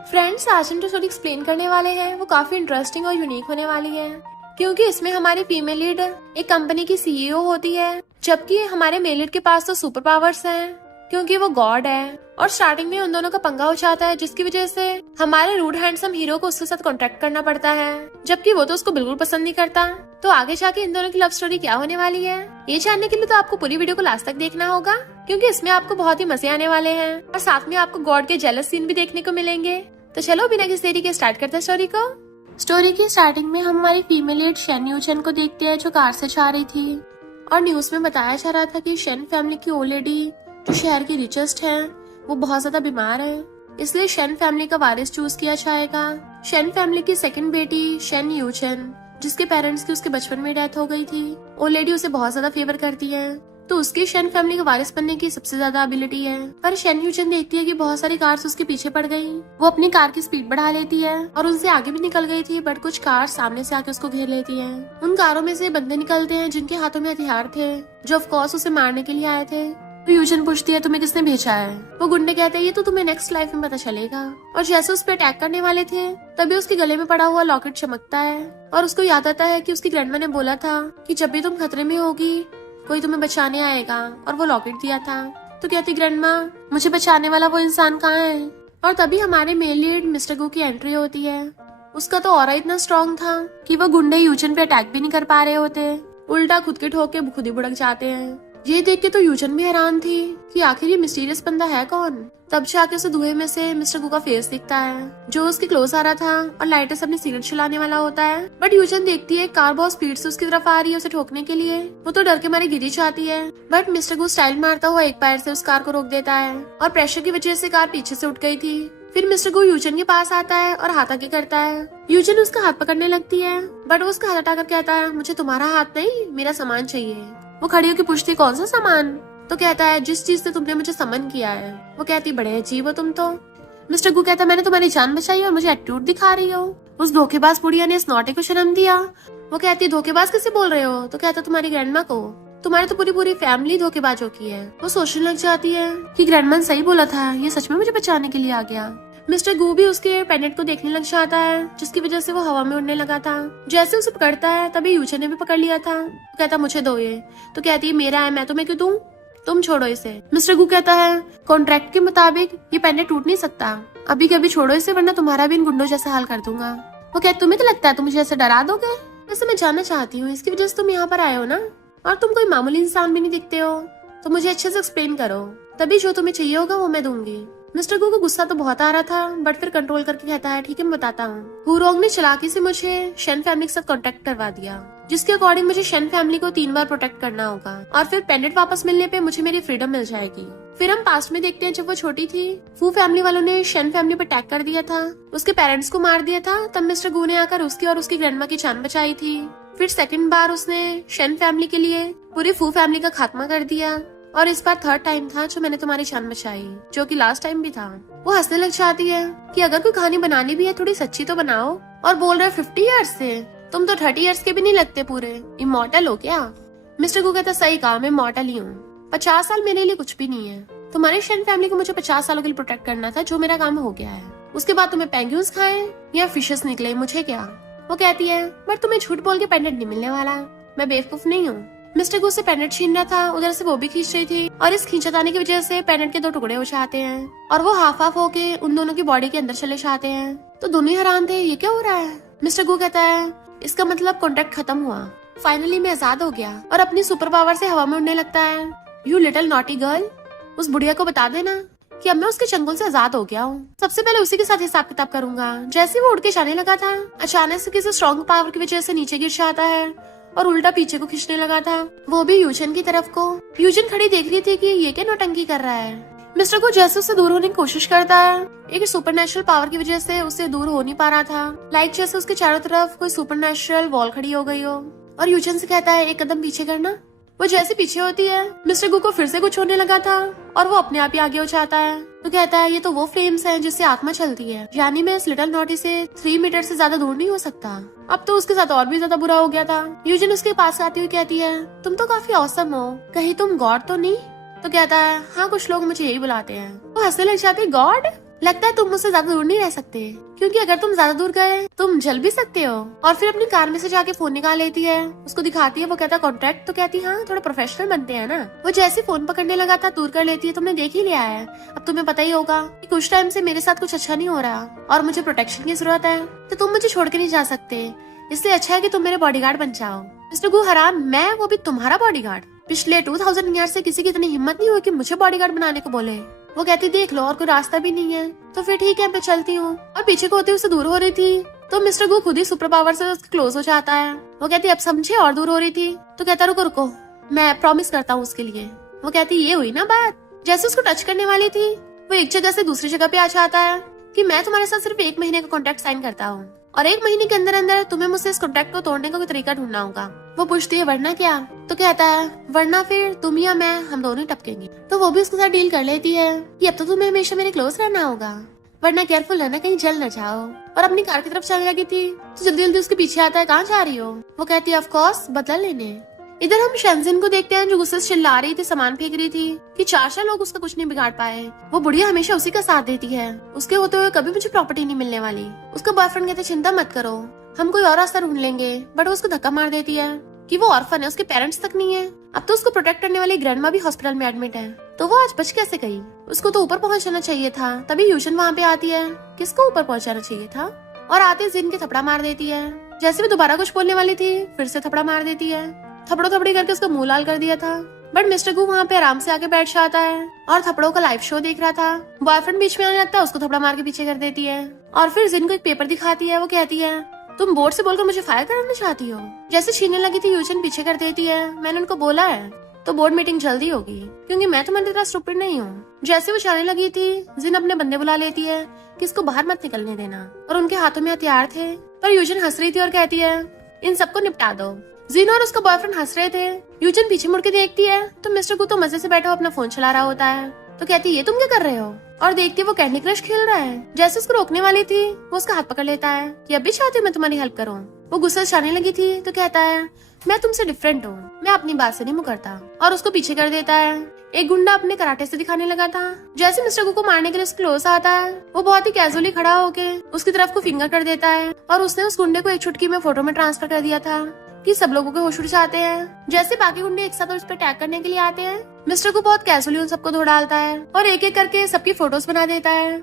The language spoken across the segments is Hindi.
फ्रेंड्स, आज हम जो स्टोरी एक्सप्लेन करने वाले हैं वो काफी इंटरेस्टिंग और यूनिक होने वाली है, क्योंकि इसमें हमारी फीमेल लीड एक कंपनी की सीईओ होती है, जबकि हमारे मेल लीड के पास तो सुपर पावर्स हैं, क्योंकि वो गॉड है। और स्टार्टिंग में उन दोनों का पंगा हो जाता है, जिसकी वजह से हमारे रूड हैंडसम हीरो को उसके साथ कॉन्ट्रैक्ट करना पड़ता है, जबकि वो तो उसको बिल्कुल पसंद नहीं करता। तो आगे जाके इन दोनों की लव स्टोरी क्या होने वाली है, ये जानने के लिए तो आपको पूरी वीडियो को लास्ट तक देखना होगा, क्योंकि इसमें आपको बहुत ही मजे आने वाले हैं और साथ में आपको गॉड के जेलस सीन भी देखने को मिलेंगे। तो चलो बिना किसी देरी के स्टार्ट करते हैं स्टोरी को। स्टोरी की स्टार्टिंग में हम हमारी फीमेल लीड शेन यूचन को देखते हैं, जो कार से जा रही थी और न्यूज में बताया जा रहा था कि शेन फैमिली की ओल्ड लेडी, जो शहर की रिचेस्ट है, वो बहुत ज्यादा बीमार है, इसलिए शेन फैमिली का वारिस चूज किया जाएगा। शेन फैमिली की सेकंड बेटी शेन यूचन, जिसके पेरेंट्स की उसके बचपन में डेथ हो गई थी, ओल्ड लेडी उसे बहुत ज्यादा फेवर करती है, तो उसकी शेन फैमिली का वारिस बनने की सबसे ज्यादा एबिलिटी है। पर शेन यूचन देखती है कि बहुत सारी कार्स उसके पीछे पड़ गई। वो अपनी कार की स्पीड बढ़ा लेती है और उनसे आगे भी निकल गई थी, बट कुछ कार सामने से आके उसको घेर लेती है। उन कारों में से बंदे निकलते हैं जिनके हाथों में हथियार थे, जो ऑफ कोर्स उसे मारने के लिए आए थे। तो यूचन पूछती है, तुम्हें किसने भेजा है? वो गुंडे कहते हैं, ये तो तुम्हें नेक्स्ट लाइफ में पता चलेगा। और जैसे उस पर अटैक करने वाले थे, तभी उसके गले में पड़ा हुआ लॉकेट चमकता है और उसको याद आता है कि उसकी ग्रैंडमा ने बोला था कि जब भी तुम खतरे में होगी कोई तुम्हें बचाने आएगा, और वो लॉकेट दिया था। तो कहती ग्रैंडमा, मुझे बचाने वाला वो इंसान कहाँ है? और तभी हमारे मेल लीड मिस्टर गू की एंट्री होती है। उसका तो ऑरा इतना स्ट्रॉन्ग था कि वो गुंडे यूचन पे अटैक भी नहीं कर पा रहे होते, उल्टा खुद के ठोक के खुद ही बुड़क जाते हैं। ये देख के तो यूचन भी हैरान थी कि आखिर ये मिस्टीरियस बंदा है कौन। तब जाके उसे धुएं में से मिस्टर गू का फेस दिखता है, जो उसके क्लोज आ रहा था और लाइटर से अपनी सिगरेट चलाने वाला होता है। बट यूचन देखती है कार बहुत स्पीड से उसकी तरफ आ रही है उसे ठोकने के लिए। वो तो डर के मारे गिरी जाती है, बट मिस्टर गू स्टाइल मारता हुआ एक पैर से उस कार को रोक देता है और प्रेशर की वजह से कार पीछे से उठ गई थी। फिर मिस्टर गू यूचन के पास आता है और हाथ आगे करता है। यूचन उसका हाथ पकड़ने लगती है, बट वो उसका हाथ हटाकर कहता है, मुझे तुम्हारा हाथ नहीं, मेरा सामान चाहिए। वो खड़ी होकर पूछती, कौन सा सामान? तो कहता है, जिस चीज से तुमने मुझे समन किया है। वो कहती, बड़े अजीब हो तुम तो। मिस्टर गू कहता, मैंने तुम्हारी जान बचाई और मुझे एटीट्यूड दिखा रही हो। उस धोखेबाज बुढ़िया ने इस नौटे को शर्म दिया। वो कहती, धोखेबाज किसे बोल रहे हो? तो कहता, तुम्हारी ग्रैंडमा को। तुम्हारी तो पूरी फैमिली धोखेबाजों की है। वो सोचने लग जाती है कि ग्रैंडमा ने सही बोला था, ये सच में मुझे बचाने के लिए आ गया। मिस्टर गू भी उसके पेंडेंट को देखने लग जाता है, जिसकी वजह से वो हवा में उड़ने लगा था। जैसे उसे पकड़ता है, तभी यूचन ने भी पकड़ लिया था। तो कहता, मुझे दो ये। तो कहती है, मेरा है, मैं तुम्हें क्यों दूं? तुम छोड़ो इसे। मिस्टर गू कहता है, कॉन्ट्रैक्ट के मुताबिक ये पेंडेंट टूट नहीं सकता, अभी कभी छोड़ो इसे, वरना तुम्हारा भी इन गुंडों जैसा हाल कर दूंगा। वो कहता, तुम्हें क्या लगता है तुम मुझे ऐसे डरा दोगे? वैसे मैं जानना चाहती हूँ, इसकी वजह से तुम यहाँ पर आए हो ना, और तुम कोई मामूली इंसान भी नहीं दिखते हो, तो मुझे अच्छे से एक्सप्लेन करो, तभी जो तुम्हें चाहिए होगा वो मैं दूंगी। मिस्टर गू को गुस्सा तो बहुत आ रहा था, बट फिर कंट्रोल करके कहता है, ठीक है मैं बताता हूँ। हुरोंग ने चालाकी से मुझे शेन फैमिली के साथ कांटेक्ट करवा दिया, जिसके अकॉर्डिंग मुझे शेन फैमिली को 3 बार प्रोटेक्ट करना होगा, और फिर पेंडेंट वापस मिलने पे मुझे मेरी फ्रीडम मिल जाएगी। फिर हम पास्ट में देखते हैं, जब वो छोटी थी, फू फैमिली वालों ने शेन फैमिली पर अटैक कर दिया था, उसके पेरेंट्स को मार दिया था। तब मिस्टर गू ने आकर उसकी और उसकी ग्रैंडमा की जान बचाई थी। फिर सेकंड बार उसने शेन फैमिली के लिए पूरी फू फैमिली का खात्मा कर दिया, और इस बार थर्ड टाइम था जो मैंने तुम्हारी जान बचाई, जो कि लास्ट टाइम भी था। वो हंसने लग जाती है कि अगर कोई कहानी बनानी भी है थोड़ी सच्ची तो बनाओ, और बोल रहे 50 ईयर्स से, तुम तो 30 ईयर्स के भी नहीं लगते पूरे, इमॉर्टल हो क्या? मिस्टर गू कहता, सही कहा, मैं इमॉर्टल ही हूँ, 50 साल मेरे लिए कुछ भी नहीं है। तुम्हारी शेन फैमिली को मुझे 50 सालों के लिए प्रोटेक्ट करना था, जो मेरा काम हो गया है। उसके बाद तुम्हें पेंगुइन्स खाए या फिशेस निकले, मुझे क्या? वो कहती है, बट तुम्हें झूठ बोल के पेंडेंट नहीं मिलने वाला, मैं बेवकूफ नहीं हूँ। मिस्टर गू से पेंडेंट छीन रहा था, उधर से वो भी खींच रही थी, और इस खींचताने की वजह से पेंडेंट के 2 टुकड़े हो जाते हैं, और वो हाफ हाफ होके उन दोनों की बॉडी के अंदर चले जाते हैं। तो दोनों ही हैरान थे, ये क्या हो रहा है? मिस्टर गू कहता है, इसका मतलब कॉन्ट्रैक्ट खत्म हुआ, फाइनली मैं आजाद हो गया, और अपनी सुपर पावर से हवा में उड़ने लगता है। यू लिटिल नॉटी गर्ल, उस बुढ़िया को बता देना कि अब मैं उसके चंगुल से आजाद हो गया हूँ, सबसे पहले उसी के साथ हिसाब किताब करूंगा। जैसे वो उड़ के जाने लगा था, अचानक से किसी स्ट्रॉन्ग पावर की वजह से नीचे गिर जाता है और उल्टा पीछे को खींचने लगा था, वो भी यूचन की तरफ को। यूचन खड़ी देख रही थी कि ये क्या नौटंकी कर रहा है। मिस्टर को जैसे उससे दूर होने की कोशिश करता है, एक सुपरनेचुरल पावर की वजह से उससे दूर हो नहीं पा रहा था, लाइक जैसे उसके चारों तरफ कोई सुपरनेचुरल वॉल खड़ी हो गई हो। और यूचन से कहता है, एक कदम पीछे करना। वो जैसे पीछे होती है, मिस्टर गू को फिर से कुछ होने लगा था, और वो अपने आप ही आगे हो जाता है। तो कहता है, ये तो वो फ्लेम्स हैं जिससे आत्मा चलती है, यानी मैं इस लिटिल नॉटी से 3 मीटर से ज्यादा दूर नहीं हो सकता। अब तो उसके साथ और भी ज्यादा बुरा हो गया था। यूजिन उसके पास आती हुई कहती है, तुम तो काफी औसम हो, कहीं तुम गॉड तो नहीं? तो कहता है, हाँ कुछ लोग मुझे यही बुलाते हैं। वो हंसने लग जाते, गॉड? लगता है तुम मुझसे ज्यादा दूर नहीं रह सकते, क्योंकि अगर तुम ज्यादा दूर गए तुम जल भी सकते हो। और फिर अपनी कार में से जाके फोन निकाल लेती है, उसको दिखाती है। वो कहता है कॉन्ट्रैक्ट, तो कहती है हाँ थोड़ा प्रोफेशनल बनते हैं ना। वो जैसे फोन पकड़ने लगा था दूर कर लेती है, तुमने देख ही लिया है, अब तुम्हें पता ही होगा कि कुछ टाइम से मेरे साथ कुछ अच्छा नहीं हो रहा और मुझे प्रोटेक्शन की जरूरत है, तो तुम मुझे छोड़ के नहीं जा सकते, इसलिए अच्छा है कि तुम मेरे बॉडीगार्ड बन जाओ। मिस्टर गू हराम, मैं वो भी तुम्हारा बॉडीगार्ड? पिछले 2000 ईयर से किसी की इतनी हिम्मत नहीं हुई कि मुझे बॉडीगार्ड बनाने को बोले। वो कहती देख लो और कोई रास्ता भी नहीं है, तो फिर ठीक है मैं चलती हूँ। और पीछे को होते उससे दूर हो रही थी तो मिस्टर गू खुद ही सुपर पावर से उसके क्लोज हो जाता है। वो कहती अब समझे, और दूर हो रही थी तो कहता रुको रुको, मैं प्रॉमिस करता हूँ उसके लिए। वो कहती ये हुई ना बात। जैसे उसको टच करने वाली थी वो एक जगह से दूसरी जगह पे आ जाता है कि मैं तुम्हारे साथ सिर्फ 1 महीने का कॉन्ट्रैक्ट साइन करता हूँ और 1 महीने के अंदर अंदर तुम्हें मुझसे इस कॉन्ट्रैक्ट को तोड़ने का कोई तरीका ढूंढना होगा। वो पूछती है वरना क्या? तो कहता है वरना फिर तुम या मैं, हम दोनों ही टपकेंगे। तो वो भी उसके साथ डील कर लेती है कि अब तो तुम्हें हमेशा मेरे क्लोज रहना होगा, वरना केयरफुल रहना कहीं जल न जाओ। और अपनी कार की तरफ चलने लगी थी तो जल्दी जल्दी उसके पीछे आता है, कहाँ जा रही हो? वो कहती है ऑफ कोर्स बदला लेने। इधर हम शेंजिन को देखते हैं जो गुस्से से चिल्ला रही थी, सामान फेंक रही थी कि 4 लोग उसका कुछ नहीं बिगाड़ पाए। वो बुढ़िया हमेशा उसी का साथ देती है, उसके होते हुए कभी मुझे प्रॉपर्टी नहीं मिलने वाली। उसका बॉयफ्रेंड कहते चिंता मत करो, हम कोई और रास्ता ढूंढ लेंगे, बट वो उसको धक्का मार देती है कि वो ऑर्फन है, उसके पेरेंट्स तक नहीं है। अब तो उसको प्रोटेक्ट करने वाली ग्रैंडमा भी हॉस्पिटल में एडमिट है, तो वो आज बच कैसे गई? उसको तो ऊपर पहुंचना चाहिए था। तभी यूशन वहाँ पे आती है, किसको ऊपर पहुंचाना चाहिए था, और आते जिन के थपड़ा मार देती है। जैसे भी दोबारा कुछ बोलने वाली थी फिर से थपड़ा मार देती है, थपड़ो थपड़ी करके उसका मुंह लाल कर दिया था। बट मिस्टर गू वहाँ पे आराम से आके बैठ जाता है और थपड़ों का लाइव शो देख रहा था। बॉयफ्रेंड बीच में आने लगता है, उसको थपड़ा मार के पीछे कर देती है और फिर जिन को एक पेपर दिखाती है। वो कहती है तुम बोर्ड से बोलकर मुझे फायर कराना चाहती हो? जैसे छीनने लगी थी यूजन पीछे कर देती है, मैंने उनको बोला है तो बोर्ड मीटिंग जल्दी होगी, क्योंकि मैं तुम्हारी तरह स्टूपिड नहीं हूँ। जैसे वो जाने लगी थी जिन अपने बंदे बुला लेती है कि इसको बाहर मत निकलने देना, और उनके हाथों में हथियार थे। पर यूजन हंस रही थी और कहती है इन सबको निपटा दो। जिन और उसका बॉयफ्रेंड हंस रहे थे। यूजन पीछे मुड़ के देखती है तो मिस्टर गू तो मजे से बैठा अपना फोन चला रहा होता है। तो कहती है ये तुम क्या कर रहे हो? और देखती वो कैंडी क्रश खेल रहा है। जैसे उसको रोकने वाली थी वो उसका हाथ पकड़ लेता है कि अब भी चाहती हूँ मैं तुम्हारी हेल्प करूँ। वो गुस्से से जाने लगी थी तो कहता है मैं तुमसे डिफरेंट हूँ, मैं अपनी बात से नहीं मुकरता, और उसको पीछे कर देता है। एक गुंडा अपने कराटे से दिखाने लगा था। जैसे मिस्टर गू को मारने के लिए क्लोज आता है वो बहुत ही कैजुअली खड़ा होके उसकी तरफ को फिंगर कर देता है, और उसने उस गुंडे को एक चुटकी में फोटो में ट्रांसफर कर दिया था कि सब लोगों के होश उड़ जाते हैं। जैसे बाकी गुंडे एक साथ उस पर अटैक करने के लिए आते हैं, मिस्टर को बहुत कैजुअली उन सबको धो डालता है और एक एक करके सबकी फोटोज बना देता है।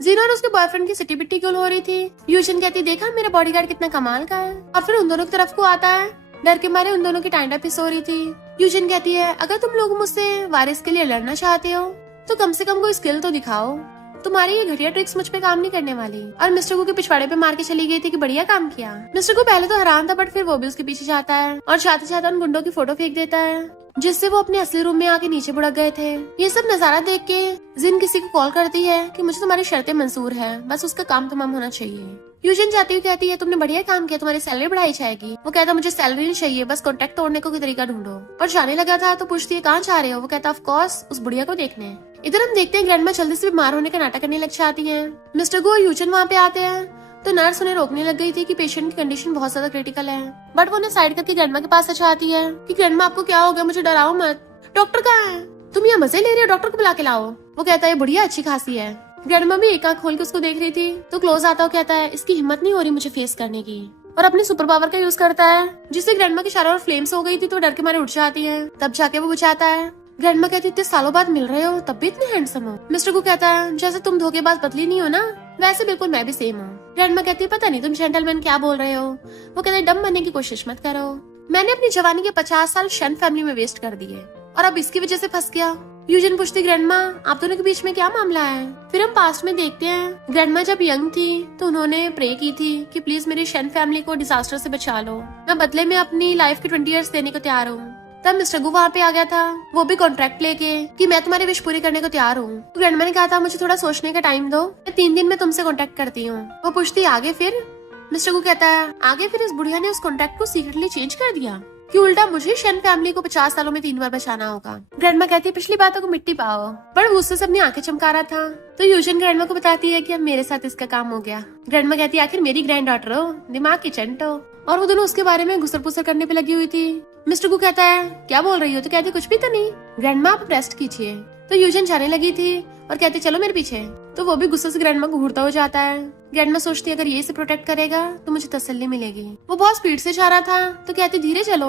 जीना और उसके बॉयफ्रेंड की सिटी बिट्टी क्यों हो रही थी। यूजन कहती देखा मेरा बॉडीगार्ड कितना कमाल का है, और फिर उन दोनों की तरफ को आता है। डर के मारे उन दोनों की टाइम पिस हो रही थी। यूजन कहती है अगर तुम लोग मुझसे वारिस के लिए लड़ना चाहते हो तो कम से कम कोई स्किल तो दिखाओ, तुम्हारी ये घटिया ट्रिक्स मुझ पे काम नहीं करने वाली। और मिस्टर को के पिछवाड़े पे मार के चली गई थी कि बढ़िया काम किया। मिस्टर को पहले तो हैरान था, बट फिर वो भी उसके पीछे जाता है और जाते जाते उन गुंडों की फोटो फेंक देता है, जिससे वो अपने असली रूम में आके नीचे बुढ़क गए थे। ये सब नजारा देख के जिन किसी को कॉल करती है कि मुझे तुम्हारी शर्तें मंजूर है, बस उसका काम तमाम होना चाहिए। यूजन जाती हुई कहती है तुमने बढ़िया काम किया, तुम्हारी सैलरी बढ़ाई जाएगी। वो कहता मुझे सैलरी नहीं चाहिए, बस कॉन्ट्रैक्ट तोड़ने को कोई तरीका ढूंढो। और जाने लगा था तो पूछती है कहाँ जा रहे हो? वो कहता ऑफ कोर्स उस बुढ़िया को देखने। इधर हम देखते हैं ग्रैंडमा जल्दी से बीमार होने का नाटक करने लग जाती है। मिस्टर गो और यूजन वहाँ पे आते हैं तो नर्स उन्हें रोकने लग गई थी कि पेशेंट की कंडीशन बहुत ज्यादा क्रिटिकल है, बट वो उन्हें साइड करके ग्रैंडमा के पास चाहती है कि ग्रैंडमा आपको क्या हो गया, मुझे डराओ मत, डॉक्टर कहाँ है? तुम यहाँ मजे ले रही हो, डॉक्टर को बुला के लाओ। वो कहता है बुढ़िया अच्छी खासी है। ग्रैंडमा भी एक आंख खोल के उसको देख रही थी तो क्लोज आता है, कहता है इसकी हिम्मत नहीं हो रही मुझे फेस करने की, और अपने सुपर पावर का यूज करता है, जिससे ग्रैंडमा की चारों ओर फ्लेम्स हो गई थी तो डर के मारे उठ जाती है। तब जाके वो बुझाता है। ग्रैंडमा कहती इतने सालों बाद मिल रहे हो तब भी इतने हैंडसम हो। मिस्टर को कहता है जैसे तुम धोखेबाज पतली नहीं हो ना, वैसे बिल्कुल मैं भी सेम हूँ। ग्रैंडमा कहती है पता नहीं तुम जेंटलमैन क्या बोल रहे हो। वो कहते डम बनने की कोशिश मत करो, मैंने अपनी जवानी के 50 साल शन फैमिली में वेस्ट कर दिए और अब इसकी वजह से फंस गया। यूजन पूछती ग्रैंडमा आप दोनों के बीच में क्या मामला है? फिर हम पास्ट में देखते हैं ग्रैंडमा जब यंग थी तो उन्होंने प्रे की थी कि प्लीज मेरी शन फैमिली को डिजास्टर से बचा लो, मैं बदले में अपनी लाइफ के 20 इयर्स देने को तैयार हूँ। तब मिस्टर गू वहाँ पे आ गया था, वो भी कॉन्ट्रैक्ट लेके कि मैं तुम्हारी विश पूरी करने को तैयार हूँ। तो ग्रैंडमा ने कहा था मुझे थोड़ा सोचने का टाइम दो, मैं 3 दिन में तुमसे कॉन्टेक्ट करती हूँ। वो पूछती आगे फिर? मिस्टर गू कहता है आगे फिर इस बुढ़िया ने उस कॉन्ट्रैक्ट को सीक्रेटली चेंज कर दिया कि उल्टा मुझे शन फैमिली को 50 सालों में 3 बार बचाना होगा। ग्रैंडमा कहती है पिछली बातों को मिट्टी पाओ, पर गुस्से से अपनी आंखें चमका रहा था। तो यूजन ग्रैंडमा को बताती है कि अब मेरे साथ इसका काम हो गया। ग्रैंडमा कहती है आखिर मेरी ग्रैंड डॉटर हो, दिमाग की चंट हो, और वो दोनों उसके बारे में घुसर पुसर करने पे लगी हुई थी। मिस्टर को कहता है क्या बोल रही हो? तो कहती कुछ भी तो नहीं। ग्रैंडमा आप रेस्ट कीजिए, तो यूजन जाने लगी थी और कहती चलो मेरे पीछे। तो वो भी गुस्से से ग्रैंडमा को घूरता हो जाता है। ग्रैंडमा सोचती है अगर ये इसे प्रोटेक्ट करेगा तो मुझे तसल्ली मिलेगी। वो बहुत स्पीड से जा रहा था तो कहती धीरे चलो,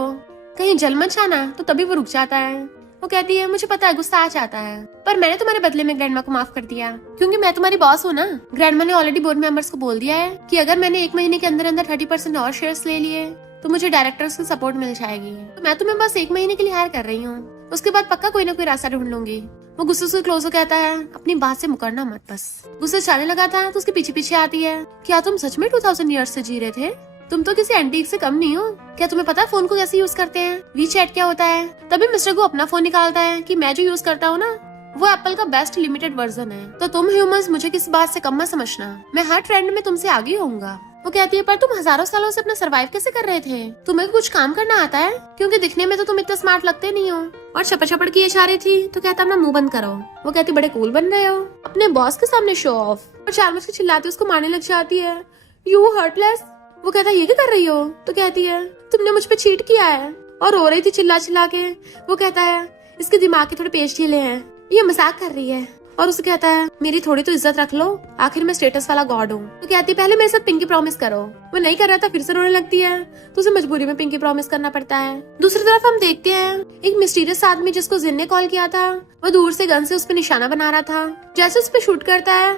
कहीं जल मत जाना। तो तभी वो रुक जाता है। वो कहती है मुझे पता है गुस्सा आ जाता है, पर मैंने तुम्हारे बदले में ग्रैंडमा को माफ कर दिया क्योंकि मैं तुम्हारी बॉस हूँ ना। ग्रैंडमा ने ऑलरेडी बोर्ड मेंबर्स को बोल दिया है कि अगर मैंने 1 महीने के अंदर अंदर 30% और शेयर्स ले लिए तो मुझे डायरेक्टर्स की सपोर्ट मिल जाएगी। तो मैं तुम्हें बस 1 महीने के लिए हायर कर रही हूँ, उसके बाद पक्का कोई ना कोई रास्ता ढूंढ लूंगी। वो गुस्से से क्लोज हो कहता है अपनी बात से मुकरना मत बस। गुस्से चलने लगा था तो उसके पीछे पीछे आती है क्या तुम सच में 2000 ईयर्स से जी रहे थे? तुम तो किसी एंटीक से कम नहीं हो। क्या तुम्हें पता है फोन को कैसे यूज करते हैं? वी चैट क्या होता है? तभी मिस्टर गो अपना फोन निकालता है कि मैं जो यूज करता हूँ ना वो एप्पल का बेस्ट लिमिटेड वर्जन है, तो तुम ह्यूमंस मुझे किसी बात से कम मत समझना, मैं हर ट्रेंड में तुमसे आगे होऊंगा। वो कहती है पर तुम हजारों सालों से अपना सर्वाइव कैसे कर रहे थे? तुम्हें कुछ काम करना आता है? क्योंकि दिखने में तो तुम इतना स्मार्ट लगते नहीं हो। और छपड़ छपड़ की इशारे थी तो कहता अपना मुंह बंद करो। वो कहती बड़े कूल बन रहे हो, अपने बॉस के सामने शो ऑफ। और चार्मस की चिल्लाती उसको मारने लग जाती है यू हर्टलेस। वो कहता है ये क्या कर रही हो? तो कहती है तुमने मुझ पे चीट किया है, और रो रही थी चिल्ला चिल्ला के। वो कहता है इसके दिमाग के थोड़े पेच ढीले हैं, ये मजाक कर रही है। और उसे कहता है मेरी थोड़ी तो इज्जत रख लो, आखिर मैं स्टेटस वाला गॉड हूँ। तो कहती है पहले मेरे साथ पिंकी प्रॉमिस करो। वो नहीं कर रहा था, फिर से रोने लगती है तो उसे मजबूरी में पिंकी प्रॉमिस करना पड़ता है। दूसरी तरफ हम देखते हैं एक मिस्टीरियस आदमी जिसको जिन ने कॉल किया था, वो दूर से गन से उस पर निशाना बना रहा था। जैसे उस पर शूट करता है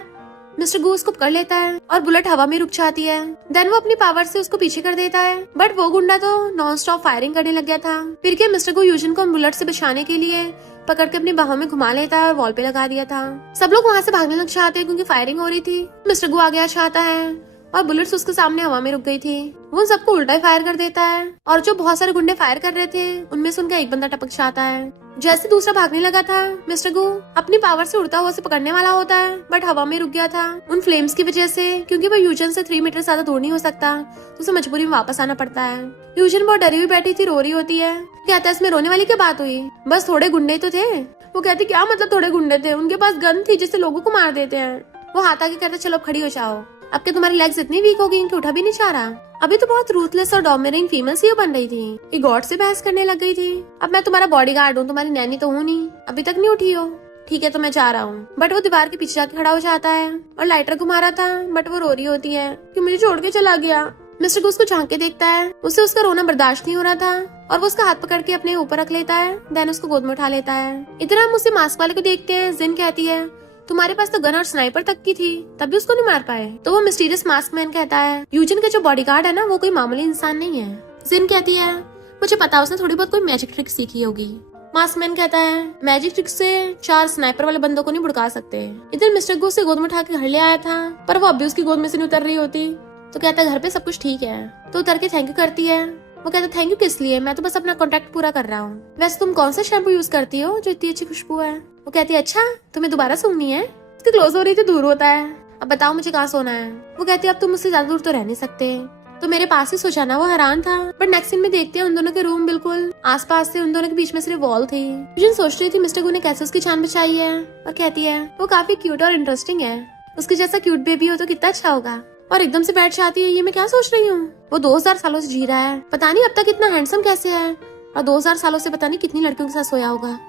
मिस्टर गू उसको पकड़ लेता है और बुलेट हवा में रुक जाती है। देन वो अपनी पावर से उसको पीछे कर देता है, बट वो गुंडा तो नॉन स्टॉप फायरिंग करने लग गया था। फिर क्या मिस्टर गू यूजन को बुलेट से बचाने के लिए पकड़ के अपनी बाहों में घुमा लेता है और वॉल पे लगा दिया था। सब लोग वहाँ से भागने लग जाते हैं क्योंकि फायरिंग हो रही थी। मिस्टर गू आगे आ जाता है और बुलेट्स उसके सामने हवा में रुक गई थी। वो सबको उल्टा ही फायर कर देता है और जो बहुत सारे गुंडे फायर कर रहे थे उनमें से उनका एक बंदा टपक जाता है। जैसे दूसरा भागने लगा था मिस्टर गू अपनी पावर से उड़ता हुआ उसे पकड़ने वाला होता है, बट हवा में रुक गया था उन फ्लेम्स की वजह से। क्योंकि वो यूजन से 3 मीटर ज्यादा दूर नहीं हो सकता तो उसे मजबूरी में वापस आना पड़ता है। यूजन बहुत डरी हुई बैठी थी, रो रही होती है। कहता है इसमें रोने वाली क्या बात हुई, बस थोड़े गुंडे तो थे। वो कहती क्या मतलब थोड़े गुंडे थे, उनके पास गन थी जिससे लोगों को मार देते हैं। वो हाथ आगे कहता चलो अब खड़ी हो जाओ, अब के तुम्हारी लेग्स इतनी वीक हो गई कि उठा भी नहीं चाह रहा। अभी तो बहुत रूथलेस और डोमिनेटिंग फीमेल सीईओ बन रही थी, ये गॉड से बहस करने लग गई थी। अब मैं तुम्हारा बॉडीगार्ड हूँ, तुम्हारी नैनी तो हूँ नहीं, अभी तक नहीं उठी हो। ठीक है तो मैं जा रहा हूँ। बट वो दीवार के पीछे जाके खड़ा हो जाता है और लाइटर घुमा रहा था, बट वो रो रही होती है कि मुझे छोड़ के चला गया। मिस्टर को उसको झांक के देखता है, उसे उसका रोना बर्दाश्त नहीं हो रहा था और वो उसका हाथ पकड़ के अपने ऊपर रख लेता है। देन उसको गोद में उठा लेता है। इधर हम उसे मास्क वाले को देखते हैं। जिन कहती है तुम्हारे पास तो गन और स्नाइपर तक की थी, तब भी उसको नहीं मार पाए। तो वो मिस्टीरियस मास्क मैन कहता है यूजन का जो बॉडीगार्ड है ना वो कोई मामूली इंसान नहीं है। जिन कहती है मुझे पता उसने थोड़ी बहुत कोई मैजिक ट्रिक सीखी होगी। मास्क मैन कहता है मैजिक ट्रिक से 4 स्नाइपर वाले बंदों को नहीं भुड़का सकते। इधर मिस्टर गो उसे गोद में उठा के घर ले आया था, पर वो अभी उसकी गोद में से नहीं उतर रही होती। तो कहता है घर पे सब कुछ ठीक है। तो उतर के थैंक यू करती है। वो कहता है थैंक यू किस लिए, मैं तो बस अपना कॉन्ट्रैक्ट पूरा कर रहा हूँ। वैसे तुम कौन सा शैम्पू यूज करती हो जो इतनी अच्छी खुशबू है? वो कहती है अच्छा तुम्हें दोबारा सूंघनी है। उसकी क्लोज हो रही थी, दूर होता है। अब बताओ मुझे कहाँ सोना है? वो कहती है अब तुम मुझसे ज्यादा दूर तो रह नहीं सकते, तो मेरे पास ही सो जाना। वो हैरान था, बट नेक्स्ट सीन में देखते हैं उन दोनों के रूम बिल्कुल आसपास थे, उन दोनों के बीच में सिर्फ वॉल थी। यूजन सोच रही थी मिस्टर गू ने कैसे उसकी जान बचाई है और कहती है वो काफी क्यूट और इंटरेस्टिंग है, उसके जैसा क्यूट बेबी हो तो कितना अच्छा होगा। और एकदम से बैठ जाती है ये मैं क्या सोच रही हूँ, वो 2000 सालों से जी रहा है, पता नहीं अब तक इतना हैंडसम कैसे है, और 2000 सालों से पता नहीं कितनी लड़कियों के साथ सोया होगा।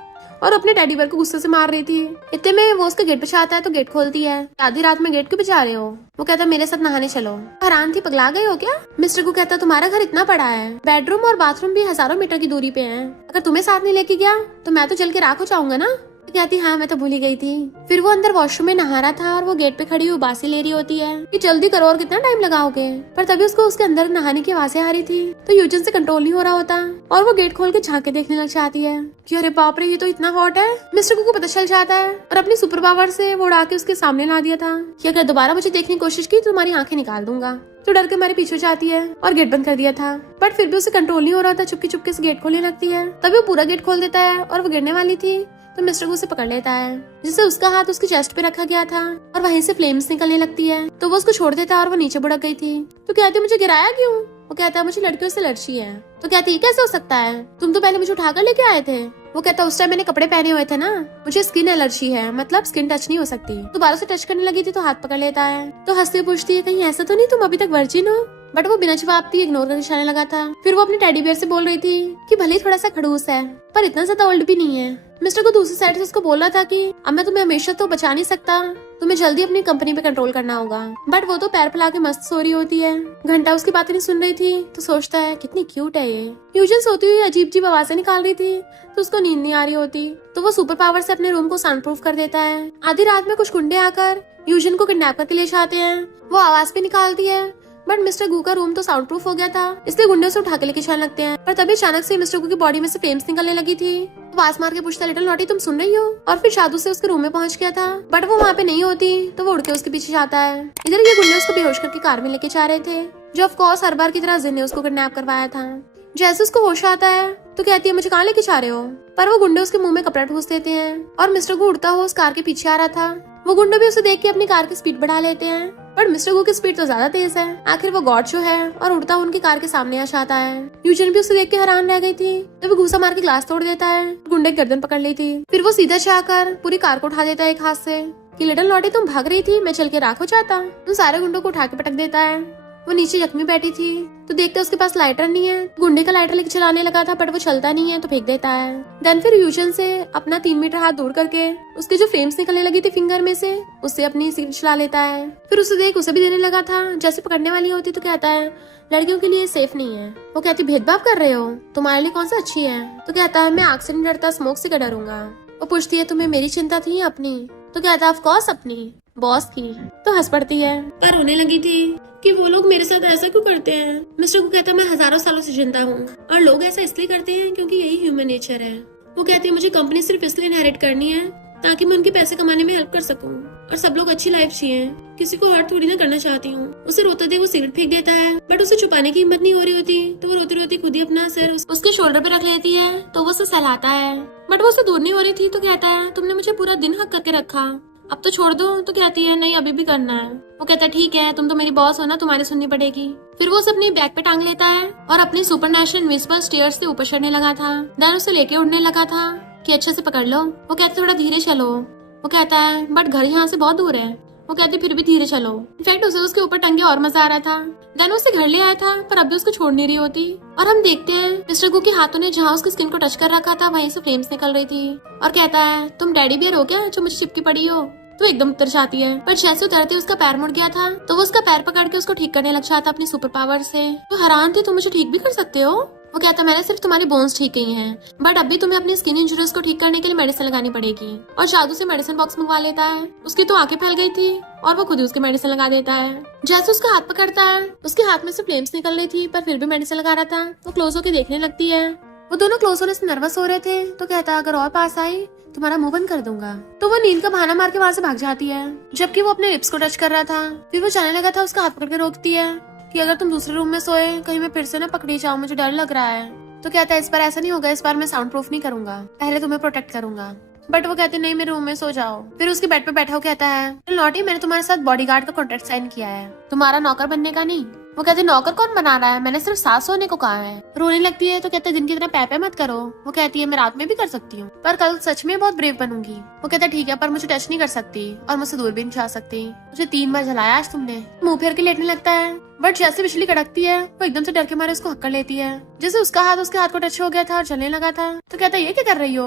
और अपने डैडी बेयर को गुस्से से मार रही थी। इतने में वो उसका गेट बचाता है तो गेट खोलती है। आधी रात में गेट क्यों बचा रहे हो? वो कहता मेरे साथ नहाने चलो। हैरान थी पगला गए हो क्या? मिस्टर को कहता तुम्हारा घर इतना बड़ा है, बेडरूम और बाथरूम भी हजारों मीटर की दूरी पे हैं, अगर तुम्हें साथ नहीं लेके गया तो मैं तो जल के राख हो जाऊंगा ना। कहती हाँ मैं तो भूल ही गई थी। फिर वो अंदर वॉशरूम में नहा रहा था और वो गेट पे खड़ी हुई उबासी ले रही होती है कि जल्दी करो और कितना टाइम लगाओगे, पर तभी उसको उसके अंदर नहाने की आवाजें आ रही थी तो यूजन से कंट्रोल नहीं हो रहा होता और वो गेट खोल के झांक के देखने लग जाती है कि अरे बाप रे ये तो इतना हॉट है। मिस्टर को पता चल जाता है और अपनी सुपर पावर से वो उड़ा के उसके सामने ला दिया था कि अगर दोबारा मुझे देखने की कोशिश की तो तुम्हारी आंखें निकाल दूंगा। तो डर के हमारे पीछे जाती है और गेट बंद कर दिया था, बट फिर भी उसे कंट्रोल नहीं हो रहा था। चुपके चुपके से गेट खोलने लगती है, तभी वो पूरा गेट खोल देता है और वो गिरने वाली थी तो मिस्टर को उसे पकड़ लेता है, जिससे उसका हाथ उसकी चेस्ट पे रखा गया था और वहीं से फ्लेम्स निकलने लगती है। तो वो उसको छोड़ देता है और वो नीचे बुढ़क गई थी। तो कहती है मुझे गिराया क्यों? वो कहता है मुझे लड़कियों से एलर्जी है। तो कहती है कैसे हो सकता है, तुम तो पहले मुझे उठाकर लेके आए थे। वो कहता उस टाइम मैंने कपड़े पहने हुए थे ना, मुझे स्किन एलर्जी है, मतलब स्किन टच नहीं हो सकती। दोबारा से टच करने लगी थी तो हाथ पकड़ लेता है। तो हंसते पूछती है कहीं ऐसा तो नहीं तुम अभी तक वर्जिन हो? बट वो बिना जवाब दिए इग्नोर करके जाने लगा था। फिर वो अपने टेडी बियर से बोल रही थी कि भले ही थोड़ा सा खड़ूस है पर इतना ज्यादा ओल्ड भी नहीं है। मिस्टर को दूसरी साइड से उसको बोला था कि अब मैं तुम्हें हमेशा तो बचा नहीं सकता, तुम्हें जल्दी अपनी कंपनी पे कंट्रोल करना होगा। बट वो तो पैर फैला के मस्त सो रही होती है। घंटा उसकी बातें नहीं सुन रही थी तो सोचता है कितनी क्यूट है ये। यूजन सोती हुई अजीब अजीब आवाजें निकाल रही थी तो उसको नींद नहीं आ रही होती, तो वो सुपर पावर से अपने रूम को साउंड प्रूफ कर देता है। आधी रात में कुछ गुंडे आकर यूजन को किडनैप करके ले जाते हैं। वो आवाज भी निकालती है बट मिस्टर गू का रूम तो साउंड प्रूफ हो गया था, इसलिए गुंडे उसे उठा के लेके जाने लगते हैं। पर तभी अचानक से मिस्टर गू की बॉडी में से फ्लेम्स निकलने लगी थी। वो आवाज मार के पूछता, लिटिल नॉटी तुम सुन रही हो? और फिर जादू से उसके रूम में पहुंच गया था, बट वो वहाँ पे नहीं होती तो वो उड़ के उसके पीछे जाता है। इधर ये गुंडे उसको बेहोश करके कार में लेके जा रहे थे, जो ऑफ कोर्स हर बार की तरह जिन ने उसको किडनैप करवाया था। जैसे उसको होश आता है तो कहती है मुझे कहाँ लेके जा रहे हो, पर वो गुंडे उसके मुंह में कपड़ा ठूस देते हैं और मिस्टर गू उड़ता हुआ उस कार के पीछे आ रहा था। वो गुंडे भी उसे देख के अपनी कार की स्पीड बढ़ा लेते हैं, पर मिस्टर गू की स्पीड तो ज्यादा तेज है। आखिर वो गॉड शो है और उड़ता उनकी कार के सामने आ जाता है। यूजन भी उसे देख के हैरान रह गई थी, तो वो घूसा मार के ग्लास तोड़ देता है। गुंडे गर्दन पकड़ ली थी, फिर वो सीधा जाकर पूरी कार को उठा देता है एक हाथ से कि लिटिल नॉटी तुम भाग रही थी, मैं चल के राख हो जाता। उन सारे गुंडों को उठा के पटक देता है। वो नीचे जख्मी बैठी थी तो देखते उसके पास लाइटर नहीं है। गुंडे का लाइटर लेके चलाने लगा था बट वो चलता नहीं है तो फेंक देता है। देन फिर यूजन से अपना 3 मीटर हाथ दूर करके उसके जो फ्लेम्स निकलने लगी थी फिंगर में से, उससे अपनी सिगरेट चला लेता है। फिर उसे देख उसे भी देने लगा था। जैसे पकड़ने वाली होती तो कहता है लड़कियों के लिए सेफ नहीं है। वो कहती भेदभाव कर रहे हो, तुम्हारे लिए कौन सा अच्छी है? तो कहता है मैं आग से नहीं डरता, स्मोक से क्या डरूंगा। वो पूछती है तुम्हें मेरी चिंता थी या अपनी? तो कहता है ऑफ कोर्स अपनी, बॉस की। तो हंस पड़ती है, पर रोने लगी थी कि वो लोग मेरे साथ ऐसा क्यों करते हैं। मिस्टर को कहता है मैं हजारों सालों से जिंदा हूँ और लोग ऐसा इसलिए करते हैं क्योंकि यही ह्यूमन नेचर है। वो कहती है मुझे कंपनी सिर्फ इसलिए इनहेरिट करनी है ताकि मैं उनके पैसे कमाने में हेल्प कर सकूं और सब लोग अच्छी लाइफ जिए, किसी को हर्ट थोड़ी ना करना चाहती हूँ। उसे रोते देख वो सिगरेट फेंक देता है बट उसे छुपाने की हिम्मत नहीं हो रही होती, तो वो रोती रोती खुद ही अपना सर उसके शोल्डर पे रख लेती है तो वो उसे सहलाता है। बट वो उससे दूर नहीं हो रही थी तो कहता है तुमने मुझे पूरा दिन हक करके रखा, अब तो छोड़ दो। तो कहती है नहीं अभी भी करना है। वो कहता है ठीक है तुम तो मेरी बॉस हो ना, तुम्हारी सुननी पड़ेगी। फिर वो उसे अपनी बैग पे टांग लेता है और अपनी सुपर नेशनल इनविजिबल स्टेयर्स से ऊपर चढ़ने लगा था। देन उसे लेके उड़ने लगा था कि अच्छे से पकड़ लो। वो कहते थोड़ा धीरे चलो। वो कहता है बट घर यहाँ से बहुत दूर है। वो कहते फिर भी धीरे चलो। इनफैक्ट उसे उसके ऊपर टंगे और मजा आ रहा था। देन उसे घर ले आया था पर अब भी उसको छोड़ नहीं रही होती और हम देखते हैं मिस्टर गू के हाथों ने जहाँ उसकी स्किन को टच कर रखा था वहीं से फ्लेम्स निकल रही थी और कहता है तुम डैडी बियर हो क्या जो मुझे चिपकी पड़ी हो? तो एकदम उतर जाती है, पर जैसे उतरती उसका पैर मुड़ गया था तो वो उसका पैर पकड़ के उसको ठीक करने लग जाता अपनी सुपर पावर से। तो हैरान थी तुम मुझे ठीक भी कर सकते हो? वो कहता मैंने सिर्फ तुम्हारी बोन्स ठीक की हैं, बट अभी तुम्हें अपनी स्किन इंजुरीज को ठीक करने के लिए मेडिसिन लगानी पड़ेगी। और जादू से मेडिसिन बॉक्स मंगवा लेता है। उसकी तो आंखें फैल गई थी और वो खुद ही उसकी मेडिसिन लगा देता है। जैसे उसका हाथ पकड़ता है उसके हाथ में से फ्लेम्स निकल रही थी पर फिर भी मेडिसिन लगा रहा था। वो क्लोज होकर देखने लगती है। वो दोनों क्लोज होने से नर्वस हो रहे थे तो कहता अगर और पास आई तुम्हारा मुंह बंद कर दूंगा। तो वो नींद का बहाना मार के वहाँ से भाग जाती है, जबकि वो अपने लिप्स को टच कर रहा था। फिर वो जाने लगा था, उसका हाथ पकड़ के रोकती है कि अगर तुम दूसरे रूम में सोए कहीं मैं फिर से ना पकड़ी जाऊँ, मुझे डर लग रहा है। तो कहता है इस बार ऐसा नहीं होगा, इस बार मैं साउंड प्रूफ नहीं करूंगा, पहले तुम्हें प्रोटेक्ट करूंगा। बट वो कहते नहीं मेरे रूम में सो जाओ। फिर उसके बेड पे बैठा हो कहता है नॉटी मैंने तुम्हारे साथ बॉडीगार्ड का कॉन्ट्रैक्ट साइन किया है, तुम्हारा नौकर बनने का नहीं। वो कहते नौकर कौन बना रहा है, मैंने सिर्फ साथ सोने को कहा है। रोने लगती है तो कहते दिन की तरह पैपे मत करो। वो कहती है मैं रात में भी कर सकती हूँ पर कल सच में बहुत ब्रेव बनूंगी। वो कहता ठीक है पर मुझे टच नहीं कर सकती और मुझसे दूर भी नहीं जा सकती। मुझे 3 बार जलाया आज तुमने। मुंह फेर के लेटने लगता है बट जैसे बिजली कड़कती है वो एकदम से डर के मारे उसको हक्कर लेती है। जैसे उसका हाथ उसके हाथ को टच हो गया था और जलने लगा था तो कहता ये क्या कर रही हो?